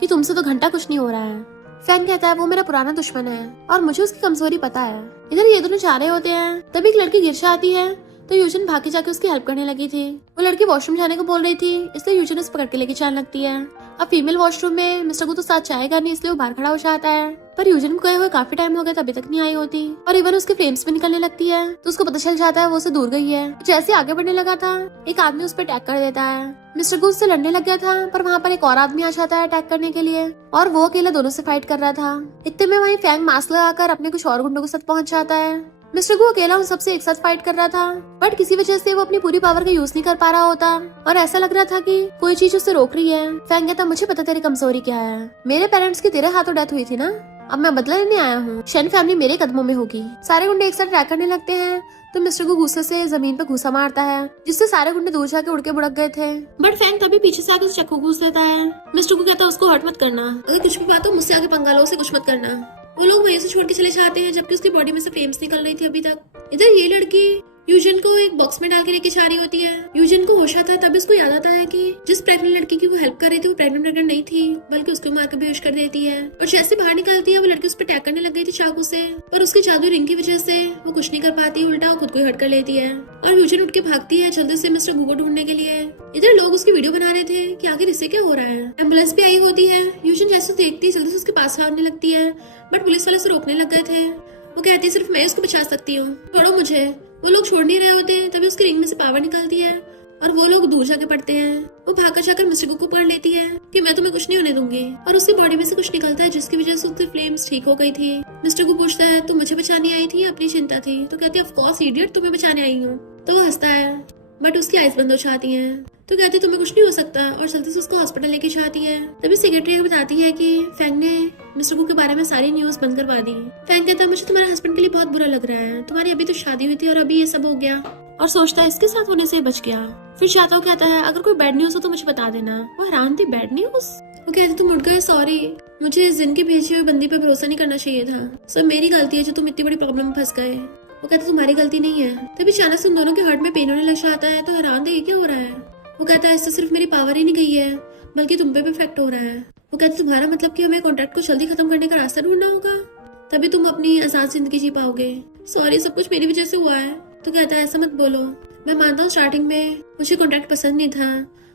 कि तुमसे तो घंटा कुछ नहीं हो रहा है। फैंग कहता है वो मेरा पुराना दुश्मन है और मुझे उसकी कमजोरी पता है। इधर ये दोनों जा रहे होते हैं, तभी एक लड़की गिरशा आती है तो यूजन भाग के जाके उसकी हेल्प करने लगी थी। वो लड़की वॉशरूम जाने को बोल रही थी, इसलिए यूजन उसे पकड़ के लेके जाने लगती है। अब फीमेल वॉशरूम में मिस्टर को तो साथ जाएगा नहीं, इसलिए वो बाहर खड़ा हो जाता है। पर यूजन को गए हुए काफी टाइम हो गया, अभी तक नहीं आई होती और इवन उसके फ्लेम्स भी निकलने लगती है तो उसको पता चल जाता है वो उसे दूर गई है। जैसे आगे बढ़ने लगा था, एक आदमी उस पर अटैक कर देता है। मिस्टर गू उससे लड़ने लग गया था, पर वहाँ पर एक और आदमी आ जाता है अटैक करने के लिए और वो अकेला दोनों से फाइट कर रहा था। इतने में वहीं फैंग मास्क लगाकर अपने कुछ और गुंडों के साथ पहुंच जाता है। मिस्टर गू अकेला उन सबसे एक साथ फाइट कर रहा था, बट किसी वजह से वो अपनी पूरी पावर का यूज नहीं कर पा रहा होता और ऐसा लग रहा था कि कोई चीज उससे रोक रही है। फैंग कहता मुझे पता तेरी कमजोरी क्या है, मेरे पेरेंट्स की तेरे हाथों डेथ हुई थी ना, अब मैं बदला लेने आया हूँ, शेन फैमिली मेरे कदमों में होगी। सारे गुंडे एक साथ अटैक करने लगते हैं तो मिस्टर गू गुस्से से जमीन पर घुसा मारता है, जिससे सारे गुंडे दूर जाके उड़ के बुड़क गए थे। बट फैंग तभी पीछे से आके चक्कू घूस देता है। मिस्टर गू कहता है उसको हर्ट मत करना, अगर कुछ भी बात हो मुझसे आगे पंगा लो, उसे कुछ मत करना। वो लोग वहीं से छोड़ के चले जाते हैं जबकि उसकी बॉडी में से फ्लेम्स निकल रही थी अभी तक। इधर ये लड़की यूजन को एक बॉक्स में डाल के लेके जा रही होती है। यूजन को होश आता है तभी उसको याद आता है कि जिस प्रेग्नेंट लड़की की वो हेल्प कर रही थी वो प्रेग्नेंट नहीं थी, बल्कि उसको मार के बेहोश कर देती है। और जैसे बाहर निकलती है वो लड़की उस पर अटैक करने लग गई थी चाकू से, पर उसकी जादू रिंग की वजह से वो कुछ नहीं कर पाती, उल्टा वो खुद को हर्ट कर लेती है और यूजन उठ के भागती है जल्दी से मिस्टर गू को ढूंढने के लिए। इधर लोग उसकी वीडियो बना रहे थे कि आखिर इससे क्या हो रहा है। एम्बुलेंस भी आई होती है, यूजन जैसे देखती है जल्दी से उसके पास भागने लगती है, बट पुलिस वाले उसे रोकने लग गए थे। वो कहती है सिर्फ मैं उसको बचा सकती हूँ, छोड़ो मुझे। वो लोग छोड़ नहीं रहे होते, तभी उसके रिंग में से पावर निकलती है और वो लोग दूर जाके पड़ते हैं। वो भागकर जाकर मिस्टर गू को पकड़ लेती है कि मैं तुम्हें कुछ नहीं होने दूंगी और उसकी बॉडी में से कुछ निकलता है जिसकी वजह से उसकी फ्लेम्स ठीक हो गई थी। मिस्टर गू पूछता है तू मुझे बचाने आई थी, अपनी चिंता थी? तो कहती है ऑफ कोर्स इडियट, तुम्हें बचाने आई हूँ। तो वो हंसता है बट उसकी आइज बंद हो जाती हैं। तो कहती तुम्हें कुछ नहीं हो सकता और जल्दी से उसको हॉस्पिटल लेके जाती है। तभी सेक्रेटरी बताती है कि फैंग ने मिस्टर गू के बारे में सारी न्यूज बंद करवा दी। फैंग कहता है मुझे तुम्हारे हस्बैंड के लिए बहुत बुरा लग रहा है, तुम्हारी अभी तो शादी हुई थी और अभी ये सब हो गया, और सोचता है इसके साथ होने से बच गया। फिर चाहता कहता है अगर कोई बैड न्यूज हो तो मुझे बता देना। वो हैरान थी, बैड न्यूज? वो कहती तुम उठ गए, सॉरी, मुझे जिन के भेजे हुए बंदी पे भरोसा नहीं करना चाहिए था, सब मेरी गलती है जो तुम इतनी बड़ी प्रॉब्लम में फंस गए। वो कहता तुम्हारी गलती नहीं है। तभी अचानक से उन दोनों के हार्ट में पेन होने लग जाता है तो हैरान थे ये क्या हो रहा है। वो कहता है इससे सिर्फ मेरी पावर ही नहीं गई है बल्कि तुम पे भी इफेक्ट हो रहा है। वो कहता तुम्हारा मतलब कि हमें कॉन्ट्रैक्ट को जल्दी खत्म करने का रास्ता ढूंढना होगा, तभी तुम अपनी आजाद जिंदगी जी पाओगे। सॉरी, सब कुछ मेरी वजह से हुआ है। तो कहता है ऐसा मत बोलो, मैं मानता हूँ स्टार्टिंग में मुझे कॉन्ट्रैक्ट पसंद नहीं था,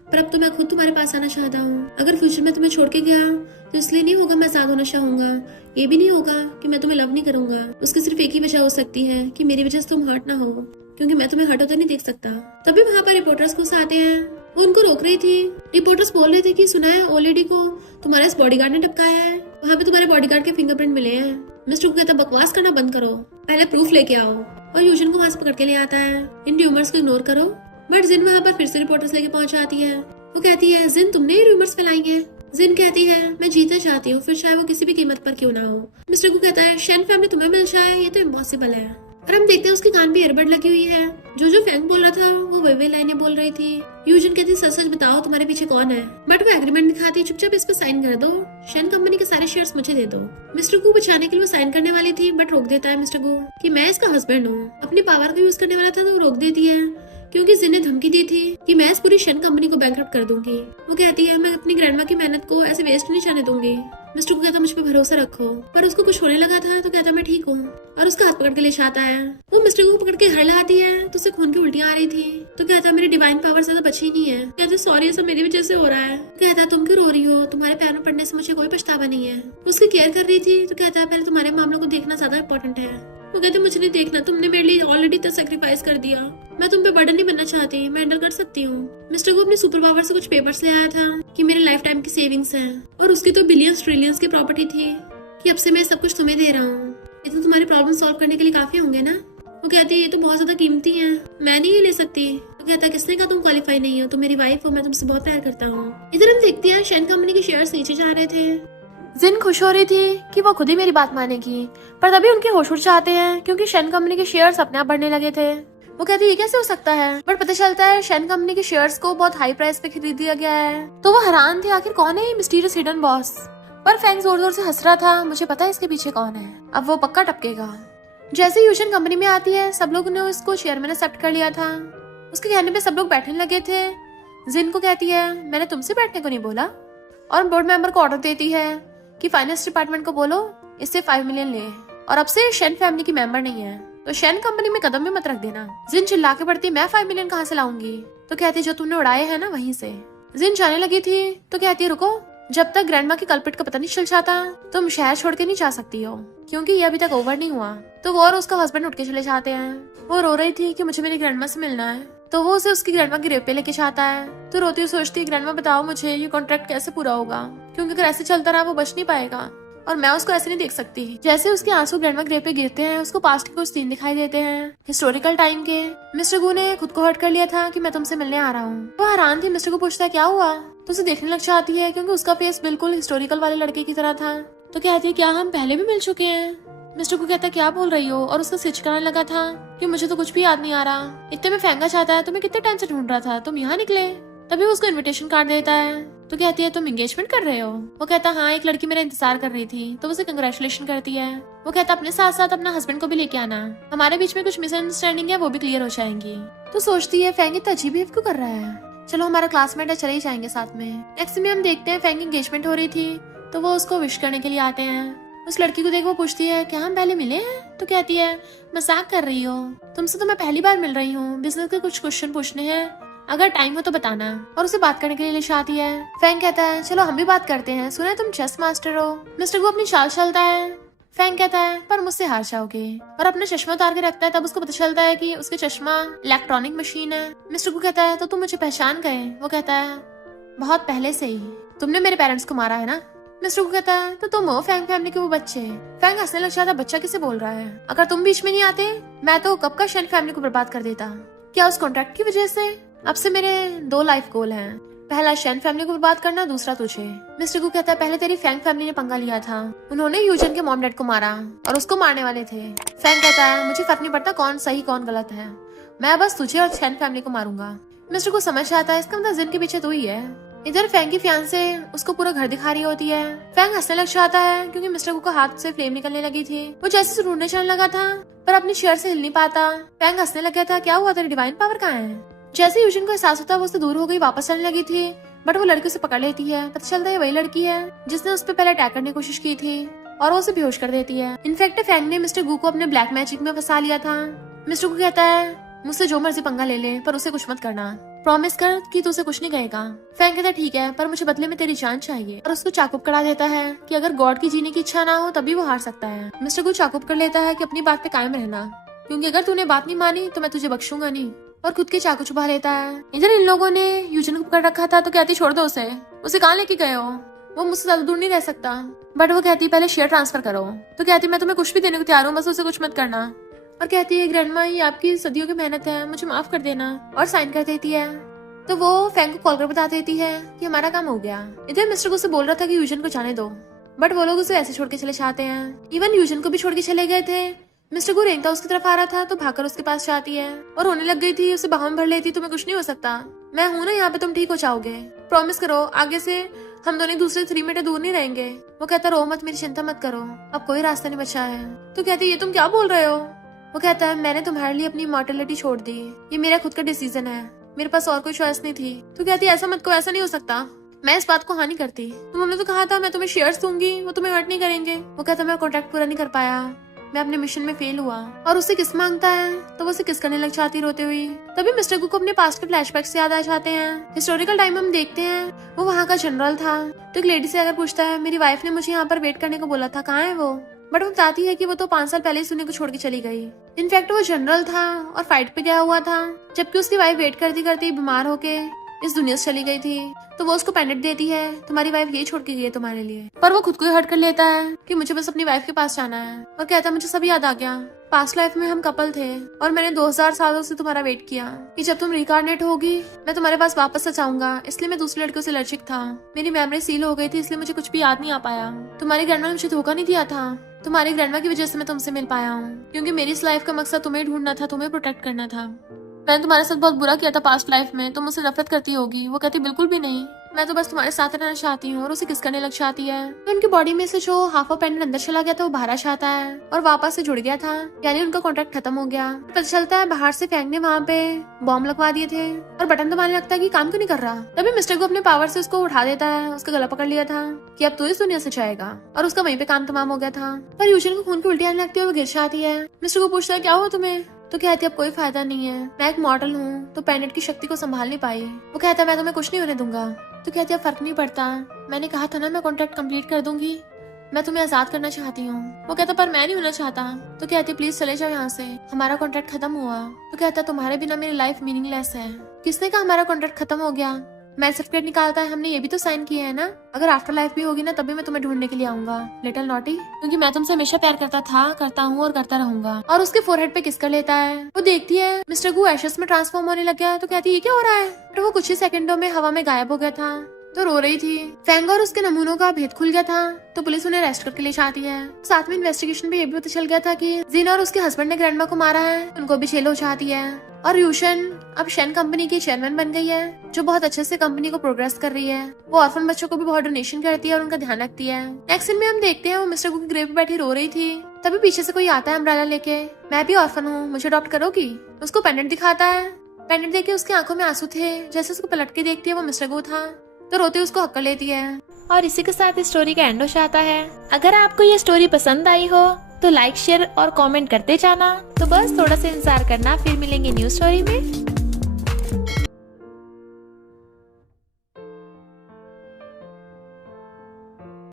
पर अब तो मैं खुद तुम्हारे पास आना चाहता हूँ। अगर फ्यूचर में तुम्हें छोड़ के गया तो इसलिए नहीं होगा मैं आजाद होना चाहूंगा, ये भी नहीं होगा कि मैं तुम्हें लव नहीं करूंगा। उसकी सिर्फ एक ही वजह हो सकती है कि मेरी वजह से तुम हर्ट ना हो, क्योंकि मैं तुम्हें हर्ट होता नहीं देख सकता। तभी वहाँ पर रिपोर्टर्स घुस आते हैं, वो उनको रोक रही थी। रिपोर्टर्स बोल रहे थे कि सुना है ओल्ड लेडी को तुम्हारे इस बॉडीगार्ड ने टपकाया है, वहाँ पे तुम्हारे बॉडीगार्ड के फिंगरप्रिंट मिले हैं। मिस्टर को कहता बकवास करना बंद करो, पहले प्रूफ लेके आओ, और यूजन को वहाँ से पकड़ के ले आता है। इन र्यूमर्स को इग्नोर करो। बट जिन वहाँ पर फिर से रिपोर्टर्स लेके पहुंच आती है। वो कहती है जिन तुमने ये र्यूमर्स फैलाई हैं। जिन कहती है मैं जीतना चाहती हूँ, फिर चाहे वो किसी भी कीमत पर क्यों ना हो। मिस्टर को कहता है शेन फैमिली तुम्हें मिल जाए ये तो इम्पॉसिबल है। और हम देखते हैं उसके कान पे ईयरबड लगी हुई है। जो फैंग बोल रहा था वो वे लाइनें बोल रही थी। यूजन कहती सच सच बताओ तुम्हारे पीछे कौन है। बट वो एग्रीमेंट दिखाती चुपचाप इस पर साइन कर दो, शेन कंपनी के सारे शेयर्स मुझे दे दो। मिस्टर को बचाने के लिए वो साइन करने वाली थी बट रोक देता है मिस्टर को कि मैं इसका हस्बैंड हूँ। अपनी पावर का यूज करने वाला था तो वो रोक देती है क्योंकि जिन ने धमकी दी थी कि मैं इस पूरी शेन कंपनी को बैंकरप्ट कर दूंगी। वो कहती है मैं अपनी ग्रैंडमा की मेहनत को ऐसे वेस्ट नहीं जाने दूंगी। मिस्टर को कहता मुझ पे भरोसा रखो, पर उसको कुछ होने लगा था तो कहता मैं ठीक हूँ और उसका हाथ पकड़ के ले जाता है। वो मिस्टर को पकड़ के हर लाती है तो उसे खून की उल्टियां आ रही थी। तो कहता मेरी डिवाइन पावर ज्यादा बची नहीं है। कहता सॉरी ऐसा मेरी वजह से हो रहा है। कहता तुम क्यों रो रही हो, तुम्हारे पैर में पड़ने से मुझे कोई पछतावा नहीं है। उसकी केयर कर रही थी तो कहता पहले तुम्हारे मामलों को देखना ज्यादा इंपॉर्टेंट है। वो कहते मुझे नहीं देखना, तुमने मेरे लिए ऑलरेडी तो सेक्रीफाइस कर दिया, मैं तुम पे बर्डन नहीं बनना चाहती, मैं हैंडल कर सकती हूँ। मिस्टर को अपने सुपर पावर से कुछ पेपर्स ले आया था कि मेरे लाइफ टाइम की सेविंग्स है और उसकी तो बिलियंस ट्रिलियंस की प्रॉपर्टी थी कि अब से मैं सब कुछ तुम्हें दे रहा हूँ, ये तो तुम्हारी प्रॉब्लम सॉल्व करने के लिए काफी होंगे ना। वो कहती है ये तो बहुत ज्यादा कीमती है, मैं नहीं ये ले सकती। तो कहता है किसने कहा तुम क्वालिफाई नहीं हो, तुम मेरी वाइफ हो, मैं तुमसे बहुत प्यार करता हूँ। इधर हम देखते हैं शेन कंपनी के शेयर्स नीचे जा रहे थे। जिन खुश हो रही थी कि वो खुद ही मेरी बात मानेगी, पर तभी उनके होश उड़ जाते हैं क्योंकि शेन कंपनी के शेयर्स अपने आप बढ़ने लगे थे। वो कहती है ये कैसे हो सकता है, बट पता चलता है शेन कंपनी के शेयर्स को बहुत हाई प्राइस पे खरीद दिया गया है। तो वो हैरान थे आखिर कौन है ये मिस्टीरियस हिडन बॉस। पर फैंग जोर जोर से हंस रहा था, मुझे पता है इसके पीछे कौन है, अब वो पक्का टपकेगा। जैसे यूजन कंपनी में आती है सब लोगों ने उसको चेयरमैन एक्सेप्ट कर लिया था। उसके कहने पे सब लोग बैठने लगे थे। जिन को कहती है मैंने तुमसे बैठने को नहीं बोला, और बोर्ड मेंबर को ऑर्डर देती है कि फाइनेंस डिपार्टमेंट को बोलो इससे 5 मिलियन ले और अब से शेन फैमिली की मेंबर नहीं है तो शेन कंपनी में कदम भी मत रख देना। जिन चिल्ला के पड़ती मैं 5 मिलियन कहाँ से लाऊंगी तो कहती जो तुमने उड़ाए है ना वहीं से। जिन जाने लगी थी तो कहती रुको, जब तक ग्रैंडमा के कल्पिट का पता नहीं चल जाता तुम शहर छोड़ के नहीं जा सकती हो क्योंकि ये अभी तक ओवर नहीं हुआ। तो वो और उसका हस्बैंड उठ के चले जाते हैं। वो रो रही थी कि मुझे मेरी ग्रैंडमा से मिलना है तो वो उसे उसकी ग्रैंडमा की रेप पे लेके जाता है। तो रोती हुई सोचती है ग्रैंडमा बताओ मुझे ये कॉन्ट्रैक्ट कैसे पूरा होगा क्योंकि अगर ऐसे चलता रहा वो बच नहीं पाएगा और मैं उसको ऐसे नहीं देख सकती। जैसे उसके आंसू ग्रैंडमा ग्रेव पे गिरते हैं उसको पास्ट के कुछ सीन दिखाई देते हैं हिस्टोरिकल टाइम के। मिस्टर गू ने खुद को हर्ट कर लिया था कि मैं तुमसे मिलने आ रहा हूँ। वो हैरान थी। मिस्टर गू पूछता है क्या हुआ तो उसे देखने लग जाती है क्योंकि उसका फेस बिल्कुल हिस्टोरिकल वाले लड़के की तरह था। तो कहती है क्या हम पहले भी मिल चुके हैं। मिस्टर गू कहता है क्या बोल रही हो और उसका स्विच कराने लगा था कि मुझे तो कुछ भी याद नहीं आ रहा। इतने में फेंगा चाहता है तुम्हें कितने टाइम से ढूंढ रहा था तुम यहाँ निकले। तभी उसको इनविटेशन कार्ड देता है। तो कहती है तुम एंगेजमेंट कर रहे हो। वो कहता हाँ एक लड़की मेरा इंतजार कर रही थी तो उसे कंग्रेचुलेशन करती है। वो कहता अपने साथ साथ अपना हस्बैंड को भी लेके आना, हमारे बीच में कुछ मिसअंडरस्टैंडिंग है वो भी क्लियर हो जाएंगी। तो सोचती है फेंग इतना अजीब बिहेव क्यों कर रहा है, चलो हमारा क्लासमेट है चले ही जाएंगे साथ में। नेक्स्ट में हम देखते हैं फेंग एंगेजमेंट हो रही थी तो वो उसको विश करने के लिए आते हैं। उस लड़की को देख वो पूछती है क्या हम पहले मिले हैं। तो कहती है मजाक कर रही हो, तुमसे तो मैं पहली बार मिल रही हूँ, बिजनेस के कुछ क्वेश्चन पूछने हैं, अगर टाइम हो तो बताना। और उसे बात करने के लिए ले आती है। फैंग कहता है चलो हम भी बात करते हैं, सुना है तुम चेस मास्टर हो। मिस्टर गू अपनी चाल चलता है। फैंग कहता है पर मुझसे हार जाओगे और अपना चश्मा उतार के रखता है। तब उसको पता चलता है कि उसके चश्मा इलेक्ट्रॉनिक मशीन है। मिस्टर गू कहता है तो तुम मुझे पहचान गए। वो कहता है बहुत पहले से ही, तुमने मेरे पेरेंट्स को मारा है ना। मिस्टर गू कहता है तो तुम हो फैंग फैमिली के वो बच्चे। फैंग हंसने लग जाता बच्चा किसे बोल रहा है, अगर तुम बीच में नहीं आते मैं तो कब का शेन फैमिली को बर्बाद कर देता। क्या उस कॉन्ट्रैक्ट की वजह से? अब से मेरे 2 लाइफ गोल हैं, पहला शेन फैमिली को बर्बाद करना, दूसरा तुझे। मिस्टर गू कहता है पहले तेरी फैंग फैमिली ने पंगा लिया था, उन्होंने यूजन के मॉम डैड को मारा और उसको मारने वाले थे। फैंग कहता है मुझे फर्क नहीं पड़ता कौन सही कौन गलत है, मैं बस तुझे और शेन फैमिली को मारूंगा। मिस्टर को समझ आता है इसका मतलब जिन के पीछे तू ही है। इधर फैंग की फियांसे उसको पूरा घर दिखा रही होती है। फैंग हंसने लग जाता है क्योंकि मिस्टर गू का हाथ से फ्लेम निकलने लगी थी। वो जैसे ढूंढने चलने लगा था पर अपनी चेयर से हिल नहीं पाता। फैंग हंसने लग गया था क्या हुआ तेरी डिवाइन पावर कहाँ है। जैसे यूजन को एहसास होता है वो उससे दूर हो गई, वापस चलने लगी थी बट वो लड़की उसे पकड़ लेती है। पता चलता है वही लड़की है जिसने उस पर पहले अटैक करने की कोशिश की थी और वो उसे बेहोश कर देती है। इनफैक्ट फैंग ने मिस्टर गू को अपने ब्लैक मैजिक में फंसा लिया था। मिस्टर गू कहता है मुझसे जो मर्जी पंगा ले ले पर उसे कुछ मत करना, प्रॉमिस कर कि तू उसे कुछ नहीं कहेगा। फैंग कहता है ठीक है पर मुझे बदले में तेरी जान चाहिए और उसको चाकुप करा देता है कि अगर गॉड की जीने की इच्छा ना हो तभी वो हार सकता है। मिस्टर गू चाकुप कर लेता है कि अपनी बात पे कायम रहना क्योंकि अगर तूने बात नहीं मानी तो मैं तुझे बख्शूंगा नहीं, और खुद के चाकू छुपा लेता है। इधर इन लोगों ने यूजन को पकड़ रखा था तो कहती छोड़ दो उसे कहाँ लेके गए हो, वो मुझसे ज्यादा दूर नहीं रह सकता। बट वो कहती पहले शेयर ट्रांसफर करो। तो कहती मैं तुम्हें कुछ भी देने को तैयार हूँ, बस उसे कुछ मत करना। और कहती है ग्रैंडमा ये आपकी सदियों की मेहनत है, मुझे माफ कर देना, और साइन कर देती है। तो वो फैंग को कॉल कर बता देती है कि हमारा काम हो गया। इधर मिस्टर को उसे बोल रहा था कि यूजन को जाने दो बट वो लोग उसे ऐसे छोड़ के चले जाते हैं। इवन यूजन को भी छोड़ के चले गए थे। मिस्टर गू रेंगता उसकी तरफ आ रहा था तो भागकर उसके पास जाती है और रोने लग गई थी। उसे बाहों में भर लेती, तुम्हें कुछ नहीं हो सकता, मैं हूं ना यहाँ पे, तुम ठीक हो जाओगे, प्रॉमिस करो आगे से हम दोनों एक दूसरे 3 मीटर दूर नहीं रहेंगे। वो कहता रो मत, मेरी चिंता मत करो, अब कोई रास्ता नहीं बचा है। तो कहती ये तुम क्या बोल रहे हो। वो कहता है मैंने तुम्हारे लिए अपनी मॉर्टेलिटी छोड़ दी, ये मेरा खुद का डिसीजन है, मेरे पास और कोई चॉइस नहीं थी। तो कहती ऐसा मत कहो, ऐसा नहीं हो सकता, मैं इस बात को हाँ नहीं करती, तुमने तो कहा था मैं तुम्हें शेयर्स दूंगी, वो तुम्हें हर्ट नहीं करेंगे। वो कहता मैं कॉन्ट्रैक्ट पूरा नहीं कर पाया, मैं अपने मिशन में फेल हुआ। और उससे किस मांगता है तो वो उसे किस करने लग जाती रोते हुई। तभी मिस्टर गू को अपने पास्ट के फ्लैशबैक्स याद आ जाते हैं। हिस्टोरिकल टाइम हम देखते हैं वो वहाँ का जनरल था। तो एक लेडी से अगर पूछता है मेरी वाइफ ने मुझे यहाँ पर वेट करने को बोला था, कहाँ है वो। बट वो बताती है कि वो तो 5 साल पहले ही सुने को छोड़ के चली गई। इनफैक्ट वो जनरल था और फाइट पे गया हुआ था, जबकि उसकी वाइफ वेट करती करती बीमार होके इस दुनिया से चली गई थी। तो वो उसको पेंडेंट देती है, तुम्हारी वाइफ यही छोड़ के गई है तुम्हारे लिए। पर वो खुद को ही हर्ट कर लेता है कि मुझे बस अपनी वाइफ के पास जाना है। और कहता है मुझे सब याद आ गया, पास्ट लाइफ में हम कपल थे और मैंने 2000 सालों से तुम्हारा वेट किया कि जब तुम रिकार्नेट होगी मैं तुम्हारे पास वापस आ जाऊंगा, इसलिए मैं दूसरे लड़कियों से एलर्जिक था, मेरी मेमोरी सील हो गई थी, इसलिए मुझे कुछ भी याद नहीं आ पाया। तुम्हारी ग्रैंडमा ने मुझे धोखा नहीं दिया था, तुम्हारी ग्रैंडमा की वजह से मैं तुमसे मिल पाया हूँ, क्योंकि मेरी इस लाइफ का मकसद तुम्हें ढूंढना था, तुम्हें प्रोटेक्ट करना था। मैंने तुम्हारे साथ बहुत बुरा किया था पास्ट लाइफ में, तुम मुझसे नफरत करती होगी। वो कहती बिल्कुल भी नहीं, मैं तो बस तुम्हारे साथ रहना चाहती हूँ, और उसे किस करने लग जाती है। तो उनकी बॉडी में से जो हाफ ऑफ पेंडेंट अंदर चला गया था वो बाहर आ जाता है और वापस से जुड़ गया था, यानी उनका कॉन्ट्रैक्ट खत्म हो गया। पता चलता है बाहर से फैंग ने वहाँ पे बॉम्ब लगवा दिए थे और बटन दबाने लगता है कि काम क्यों नहीं कर रहा। तभी मिस्टर को अपने पावर से उसको उठा देता है, उसका गला पकड़ लिया था कि अब तू इस दुनिया से जाएगा, और उसका वहीं पे काम तमाम हो गया था। पर यूजन को खून की उल्टी आने लगती है और वो गिर जाती है। मिस्टर को पूछता है क्या हुआ तुम्हें, तो कहती है अब कोई फायदा नहीं है, मैं एक मॉडल हूँ तो पेंडेंट की शक्ति को संभाल नहीं पाई। वो कहता है मैं तुम्हें कुछ नहीं होने दूंगा। तो कहती है फर्क नहीं पड़ता, मैंने कहा था ना मैं कॉन्ट्रैक्ट कंप्लीट कर दूंगी, मैं तुम्हें आजाद करना चाहती हूँ। वो कहता पर मैं नहीं होना चाहता। तो कहती प्लीज चले जाओ यहाँ से, हमारा कॉन्ट्रैक्ट खत्म हुआ। तो कहता तुम्हारे बिना मेरी लाइफ मीनिंगलेस है। किसने कहा हमारा कॉन्ट्रैक्ट खत्म हो गया, मैच सर्टिफिकेट निकालता है, हमने ये भी तो साइन किया है ना, अगर आफ्टर लाइफ भी होगी ना तभी मैं तुम्हें ढूंढने के लिए आऊंगा लिटिल नॉटी, क्योंकि मैं तुमसे हमेशा प्यार करता था, करता हूँ और करता रहूंगा। और उसके फोरहेड पे किस कर लेता है। वो देखती है मिस्टर गू एशेस में ट्रांसफॉर्म होने लग गया। तो कहती है ये क्या हो रहा है। तो वो कुछ ही सेकंडों में हवा में गायब हो गया था, तो रो रही थी। फैंग और उसके नमूनों का भेद खुल गया था, तो पुलिस उन्हें अरेस्ट करके ले जाती है। साथ में इन्वेस्टिगेशन में ये भी पता चल गया था कि जिन और उसके हस्बैंड ने ग्रैंडमा को मारा है, उनको भी जेल हो जाती है। और यूशन अब शेन कंपनी की चेयरमैन बन गई है, जो बहुत अच्छे से कंपनी को प्रोग्रेस कर रही है। वो ऑर्फन बच्चों को भी बहुत डोनेशन करती है और उनका ध्यान रखती है। नेक्स्ट सीन में हम देखते हैं वो मिस्टर गू की ग्रेव पे बैठी रो रही थी, तभी पीछे से कोई आता है अम्ब्रेला लेके। मैं भी ऑर्फन हूँ, मुझे अडॉप्ट करोगी। उसको पेंडेंट दिखाता है, पेंडेंट देख के उसकी आंखों में आंसू थे। जैसे उसको पलट के देखती है वो मिस्टर गू था, तो रोते उसको हक कर लेती है। और इसी के साथ इस स्टोरी का एंड हो जाता है। अगर आपको ये स्टोरी पसंद आई हो तो लाइक शेयर और कमेंट करते जाना। तो बस थोड़ा सा इंतजार करना, फिर मिलेंगे न्यू स्टोरी में।